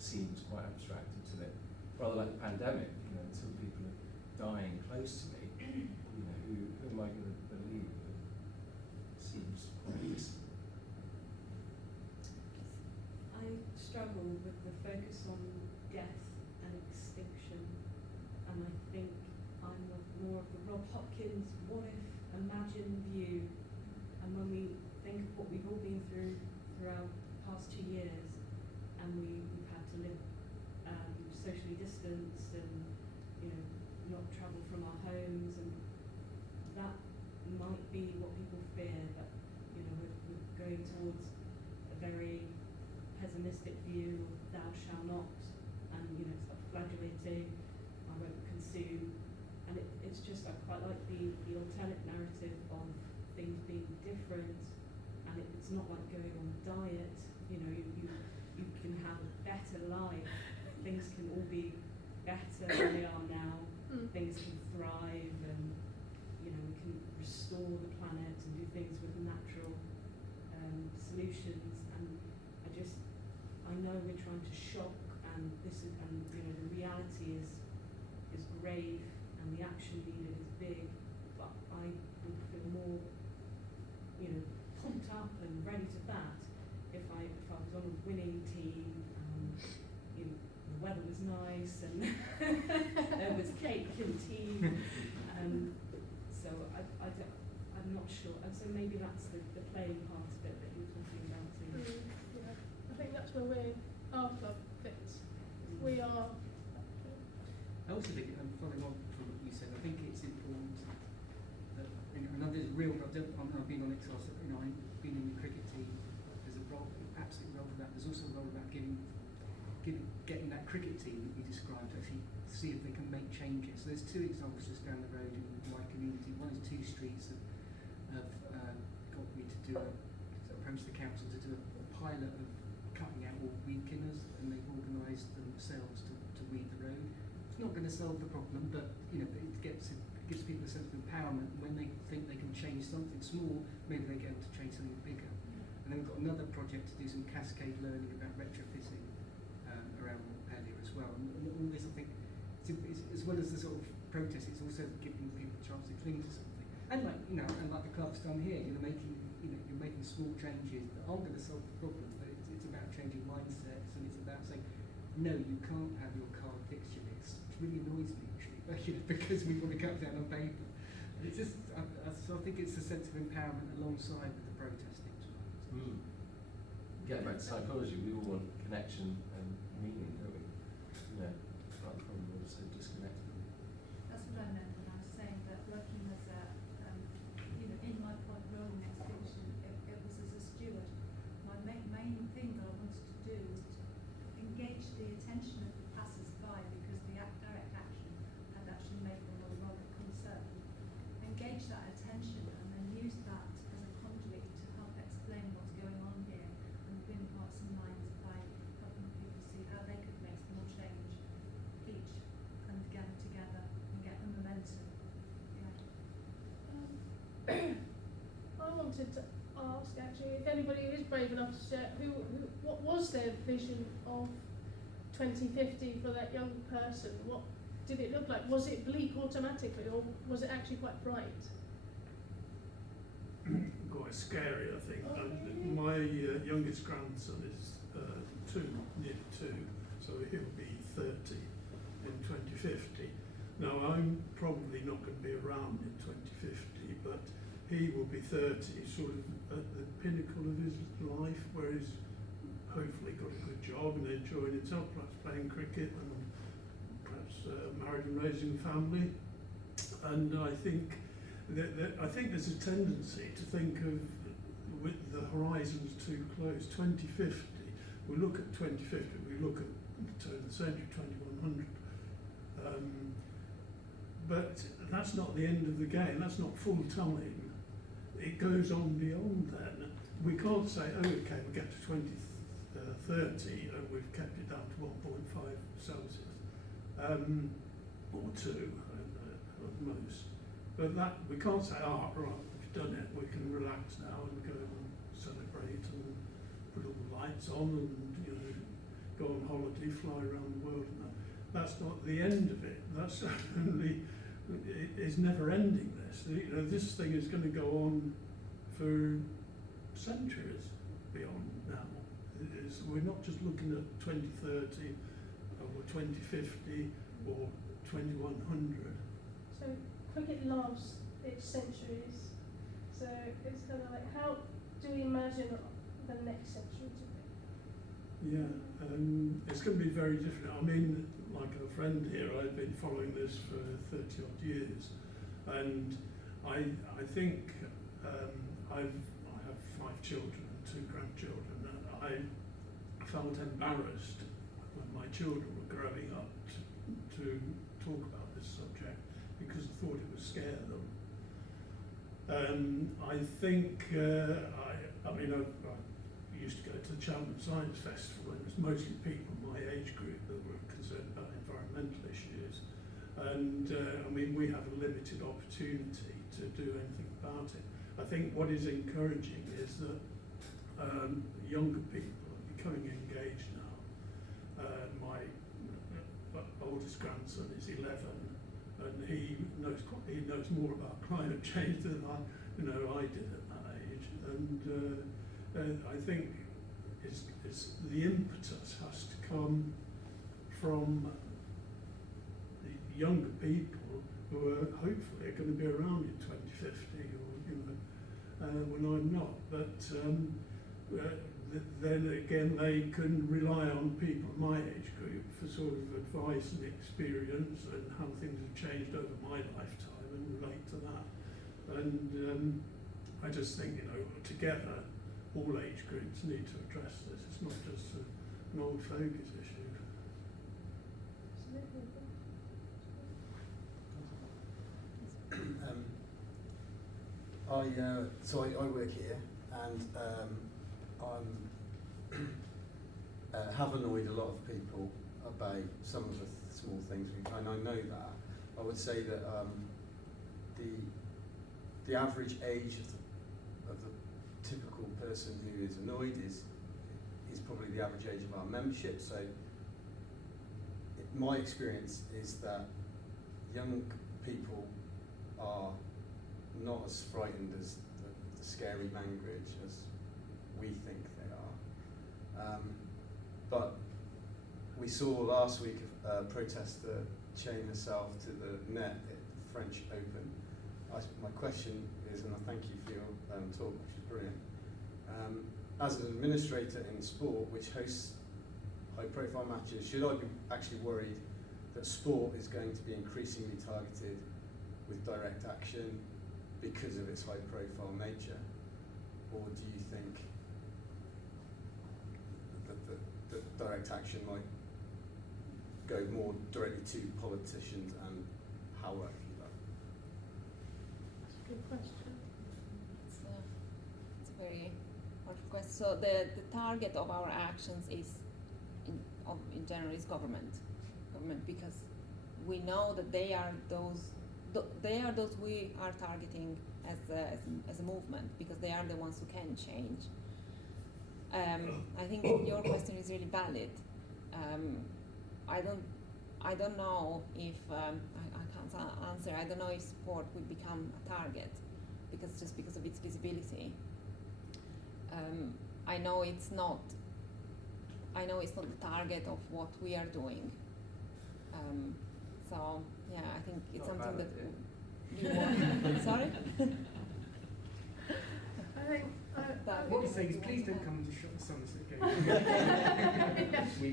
seems quite abstract until it, rather like the pandemic, you know, until people are dying close to me, you know, who am I going to believe? It seems quite distant. I struggle with the focus on death and extinction, and I think I'm more of the Rob Hopkins what if, imagine view, and when we think of what we've all been through throughout the past 2 years, and we've had to live socially distanced and, you know, not travel from our homes, and that might be what people fear, that, you know, we're going towards a very pessimistic view of thou shalt not, and, you know, it's like flagellating, I won't consume, and it's just, I quite like the alternate narrative of things being different, and it's not like going on a diet, you know, you can have a better life, things can all be better than they are now, things can thrive, and, you know, we can restore the planet and do things with natural solutions, and I know we're trying to shock, and this is, and, you know, the reality is grave, and the action needed is big, but I would feel more, you know, pumped up and ready to bat if I was on a winning team, you know, the weather was nice and there was cake and tea, so I'm not sure, and so maybe that's the playing part of it that you were talking about too. Yeah. I think that's where our club fits. We are. I also think, following on from what you said, I think it's important that, you know, and there's a real, I've been on Ixos, you know, I've been in the cricket team, there's a role, absolute role for that. There's also a role about getting that cricket team that you described to actually see if they can make changes. So there's 2 examples just down the road in my community. One is 2 streets have got me to do approach the council to do a pilot of cutting out all weed killers, and they've organised themselves to weed the road. It's not going to solve the problem, but, you know, it gives people a sense of empowerment. When they think they can change something small, maybe they get able to change something bigger. And then we've got another project to do some cascade learning about retrofitting around Montpellier as well. And all this, I think, as well as the sort of protest, it's also giving people a chance to cling to something. And like, you know, and like the club's done here, you're making small changes that aren't going to solve the problem, but it's about changing mindsets, and it's about saying, no, you can't have your car fixture list. It really annoys me actually, you know, because we want to cut down on paper. It's just, so I think it's a sense of empowerment alongside with the protesting as well. Getting back to psychology, we all want connection and meaning, don't we? You know, part of the problem we're so disconnected. That's what I meant when I was saying that working as a, you know, in my role in exhibition, it was as a steward. My main thing that I wanted to do was to engage the attention of the passers-by, because the direct action had actually made them a rather concerned. Engage that attention and then use that as a conduit to help explain what's going on here and win hearts and minds by helping people see how they could brave enough to share what was their vision of 2050 for that young person? What did it look like? Was it bleak automatically, or was it actually quite bright? Quite scary, I think. Oh, really? My youngest grandson is 2, nearly 2, so he'll be 30 in 2050. Now, I'm probably not going to be around in 2050, but he will be 30, sort of at the pinnacle of his life, where he's hopefully got a good job and enjoying himself, perhaps playing cricket and perhaps married and raising a family. And I think there's a tendency to think of with the horizons too close. 2050, we look at 2050, we look at the turn of the century, 2100. But that's not the end of the game, that's not full time. It goes on beyond then. We can't say, oh, okay, we get to 2030 and we've kept it down to 1.5 Celsius, or 2 at most. But that we can't say, oh, right, we've done it, we can relax now and go and celebrate and put all the lights on and go on holiday, fly around the world and that. That's not the end of it. That's only, it is never ending this. This thing is going to go on for centuries beyond now. We're not just looking at 2030 or 2050 or 2100. So cricket loves its centuries. So it's kind of like, how do we imagine the next century to be? Yeah, it's going to be very different. I mean, like a friend here, I've been following this for 30 odd years, and I think I have 5 children and 2 grandchildren, and I felt embarrassed when my children were growing up to talk about this subject because I thought it would scare them. I think I used to go to the Cheltenham Science Festival, and it was mostly people my age group that were concerned about environmental issues. And we have a limited opportunity to do anything about it. I think what is encouraging is that younger people are becoming engaged now. My oldest grandson is 11, and he knows more about climate change than I did at that age. And I think it's the impetus has to come from the younger people who are hopefully going to be around in 2050 or when I'm not. But then again, they can rely on people my age group for sort of advice and experience and how things have changed over my lifetime and relate to that. And I just think, together, all age groups need to address this. It's not just an old fogies issue. I work here, and I have annoyed a lot of people about some of the small things, and I know that. I would say that the average age of the typical person who is annoyed is probably the average age of our membership. So my experience is that young people are not as frightened as the scary language as we think they are. But we saw last week a protester chain herself to the net at the French Open. My question is, and I thank you for your talk, which is brilliant. As an administrator in sport, which hosts high-profile matches, should I be actually worried that sport is going to be increasingly targeted with direct action because of its high-profile nature, or do you think that direct action might go more directly to politicians and power? That's a good question. It's a very hard question. So the target of our actions is, in general, is government, because we know that they are those we are targeting as a movement, because they are the ones who can change. I think your question is really valid. I don't know if I can't answer. I don't know if sport will become a target because of its visibility. I know it's not the target of what we are doing. So yeah, I think it's Not something valid, that you want. Sorry. I think. What he's saying is, please don't come to shot the Somerset game.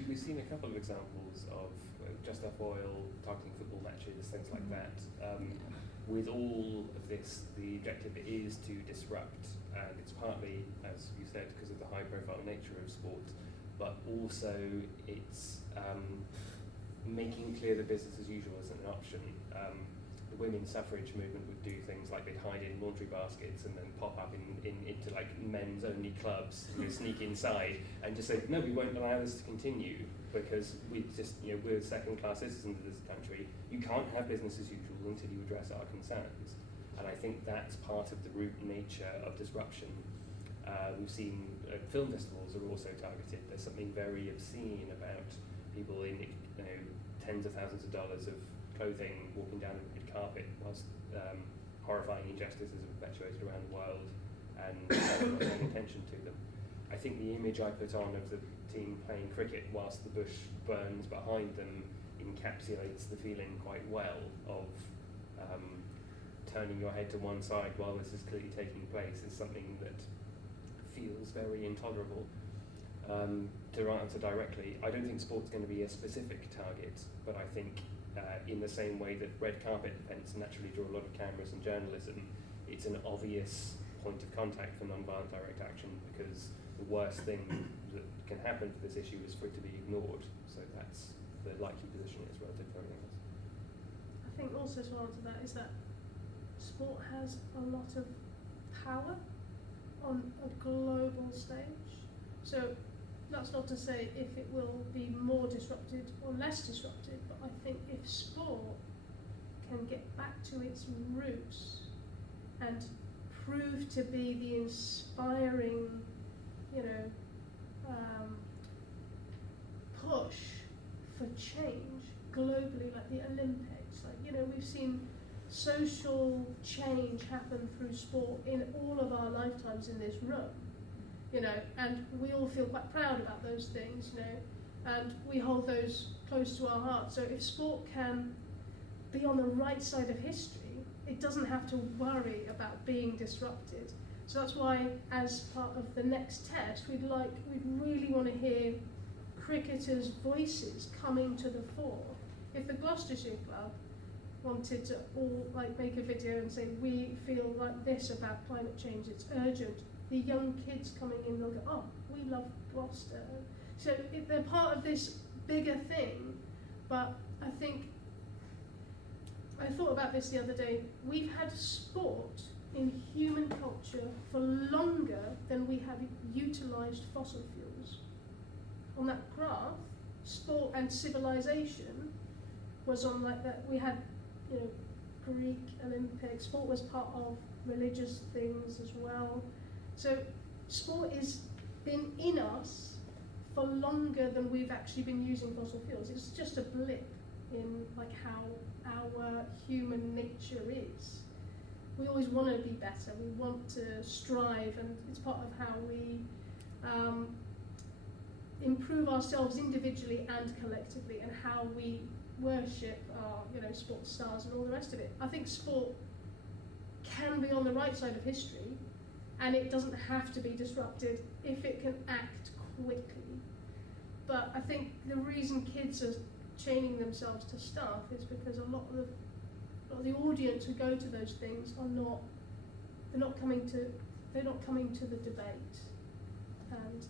We've seen a couple of examples of Just Off Oil targeting football matches, things like that. With all of this, the objective is to disrupt, and it's partly, as you said, because of the high-profile nature of sport, but also it's making clear that business as usual isn't an option. The women's suffrage movement would do things like they'd hide in laundry baskets and then pop up into like men's only clubs, sneak inside and just say, no, we won't allow this to continue because we're second class citizens of this country. You can't have business as usual until you address our concerns. And I think that's part of the root nature of disruption. We've seen film festivals are also targeted. There's something very obscene about people in tens of thousands of dollars of clothing walking down a red carpet whilst horrifying injustices are perpetuated around the world and not paying attention to them. I think the image I put on of the team playing cricket whilst the bush burns behind them encapsulates the feeling quite well of turning your head to one side while this is clearly taking place is something that feels very intolerable. To answer directly, I don't think sport's going to be a specific target, but I think in the same way that red carpet events naturally draw a lot of cameras and journalism, it's an obvious point of contact for non-violent direct action because the worst thing that can happen for this issue is for it to be ignored. So that's the likely position it is relative to everything else. I think also to answer that is that sport has a lot of power on a global stage. So that's not to say if it will be more disrupted or less disrupted, but I think if sport can get back to its roots and prove to be the inspiring, push for change globally, like the Olympics, we've seen social change happen through sport in all of our lifetimes in this room. And we all feel quite proud about those things, and we hold those close to our hearts. So if sport can be on the right side of history, it doesn't have to worry about being disrupted. So that's why, as part of the next test, we'd really want to hear cricketers' voices coming to the fore. If the Gloucestershire club wanted to all make a video and say, we feel like this about climate change, it's urgent, the young kids coming in, they'll go, oh, we love Gloucester. So they're part of this bigger thing, but I thought about this the other day. We've had sport in human culture for longer than we have utilised fossil fuels. On that graph, sport and civilization was on that. We had, Greek Olympics. Sport was part of religious things as well. So sport has been in us for longer than we've actually been using fossil fuels. It's just a blip in how our human nature is. We always want to be better. We want to strive, and it's part of how we improve ourselves individually and collectively, and how we worship our sports stars and all the rest of it. I think sport can be on the right side of history, and it doesn't have to be disrupted if it can act quickly. But I think the reason kids are chaining themselves to stuff is because a lot of the audience who go to those things they're not coming to the debate, and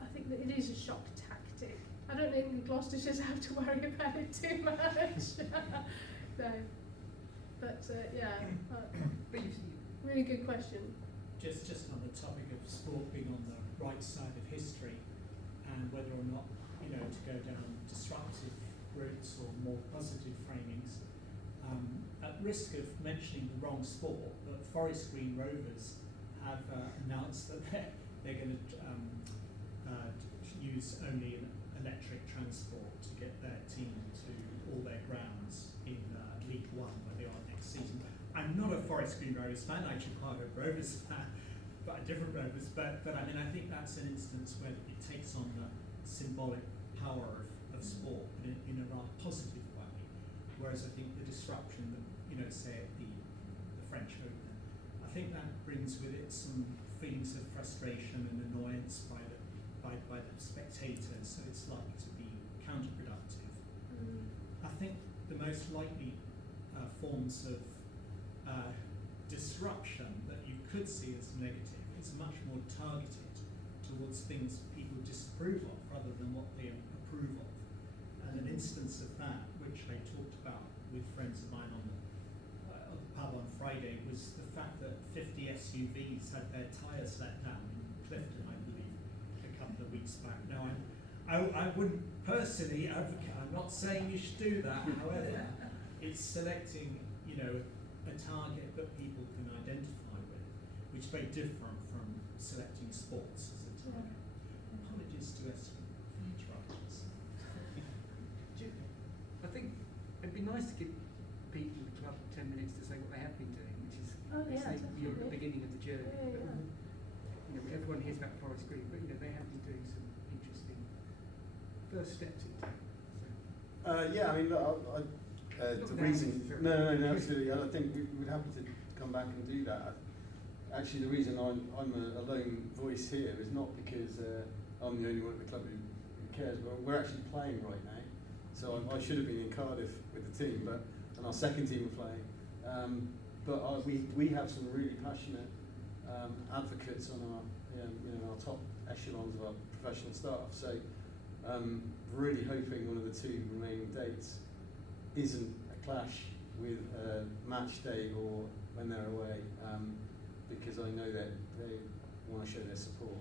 I think that it is a shock tactic. I don't think the Gloucesters have to worry about it too much. No, but really good question. Just on the topic of sport being on the right side of history, and whether or not to go down disruptive routes or more positive framings. At risk of mentioning the wrong sport, but Forest Green Rovers have announced that they're they're going to use only electric transport to get their team to all their grounds in League One, where they are next season. I'm not a Forest Green Rovers fan, I'm actually part of a Rovers fan, but a different Rovers. But I mean, I think that's an instance where it takes on the symbolic power of sport in a rather positive way. Whereas I think the disruption that, say at the French Open, I think that brings with it some feelings of frustration and annoyance by the spectators, so it's likely to be counterproductive. I think the most likely forms of disruption that you could see as negative is much more targeted towards things people disapprove of rather than what they approve of. And an instance of that, which I talked about with friends of mine on the pub on Friday, was the fact that 50 SUVs had their tyres let down in Clifton, I believe, a couple of weeks back. Now, I wouldn't personally advocate, I'm not saying you should do that, however, it's selecting, a target that people can identify with, which is very different from selecting sports as a target. Apologies to SUV drivers. I think it'd be nice to give people in the club 10 minutes to say what they have been doing, which is at the beginning of the journey. Everyone hears about Forest Green, but they have been doing some interesting first steps into it. Yeah, I mean, look, the reason. No, absolutely. I think we'd happy to come back and do that. Actually, the reason I'm a lone voice here is not because I'm the only one at the club who cares, but we're actually playing right now. So I should have been in Cardiff with the team, and our second team are playing. But we have some really passionate advocates on our top echelons of our professional staff. So really hoping one of the two remaining dates isn't a clash with a match day or when they're away, because I know that they want to show their support,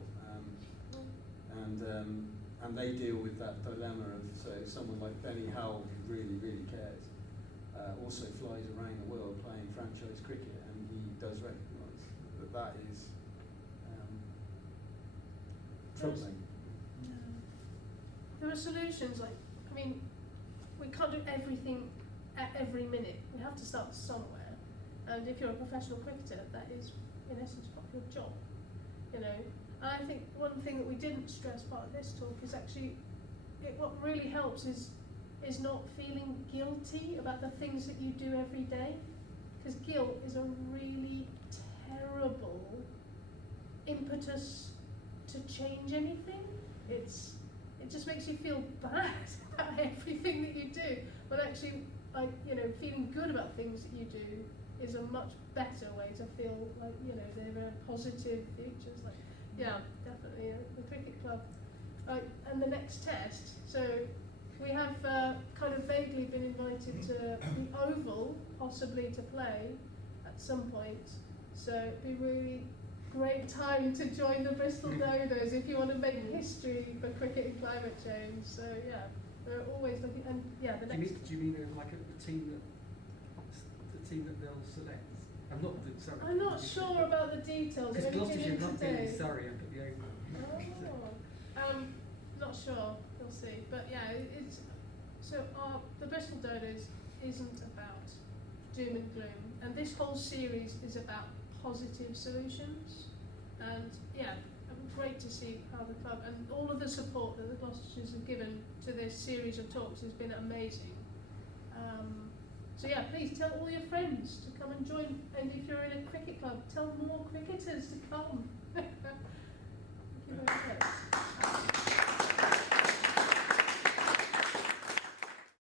and they deal with that dilemma of someone like Benny Howell, who really cares, also flies around the world playing franchise cricket, and he does recognise that is troubling. There are solutions, we can't do everything at every minute. We have to start somewhere. And if you're a professional cricketer, that is, in essence, your job. And I think one thing that we didn't stress part of this talk is actually, what really helps is not feeling guilty about the things that you do every day. Because guilt is a really terrible impetus to change anything. It just makes you feel bad about everything that you do. But actually, feeling good about things that you do is a much better way to feel like, there are positive futures. Definitely, the cricket club. And the next test, so we have kind of vaguely been invited to the Oval, possibly to play at some point. So it'd be really great time to join the Bristol Dodos if you want to make history for cricket and climate change. So we're always looking. And the next. Do you mean like the team that they'll select? I'm not sure about the details. Because Gloucestershire not getting Surrey up at the Oval. Not sure. We'll see. But the Bristol Dodos isn't about doom and gloom, and this whole series is about positive solutions. And great to see how the club and all of the support that the Gloucesters have given to this series of talks has been amazing. Please tell all your friends to come and join, and if you're in a cricket club, tell more cricketers to come.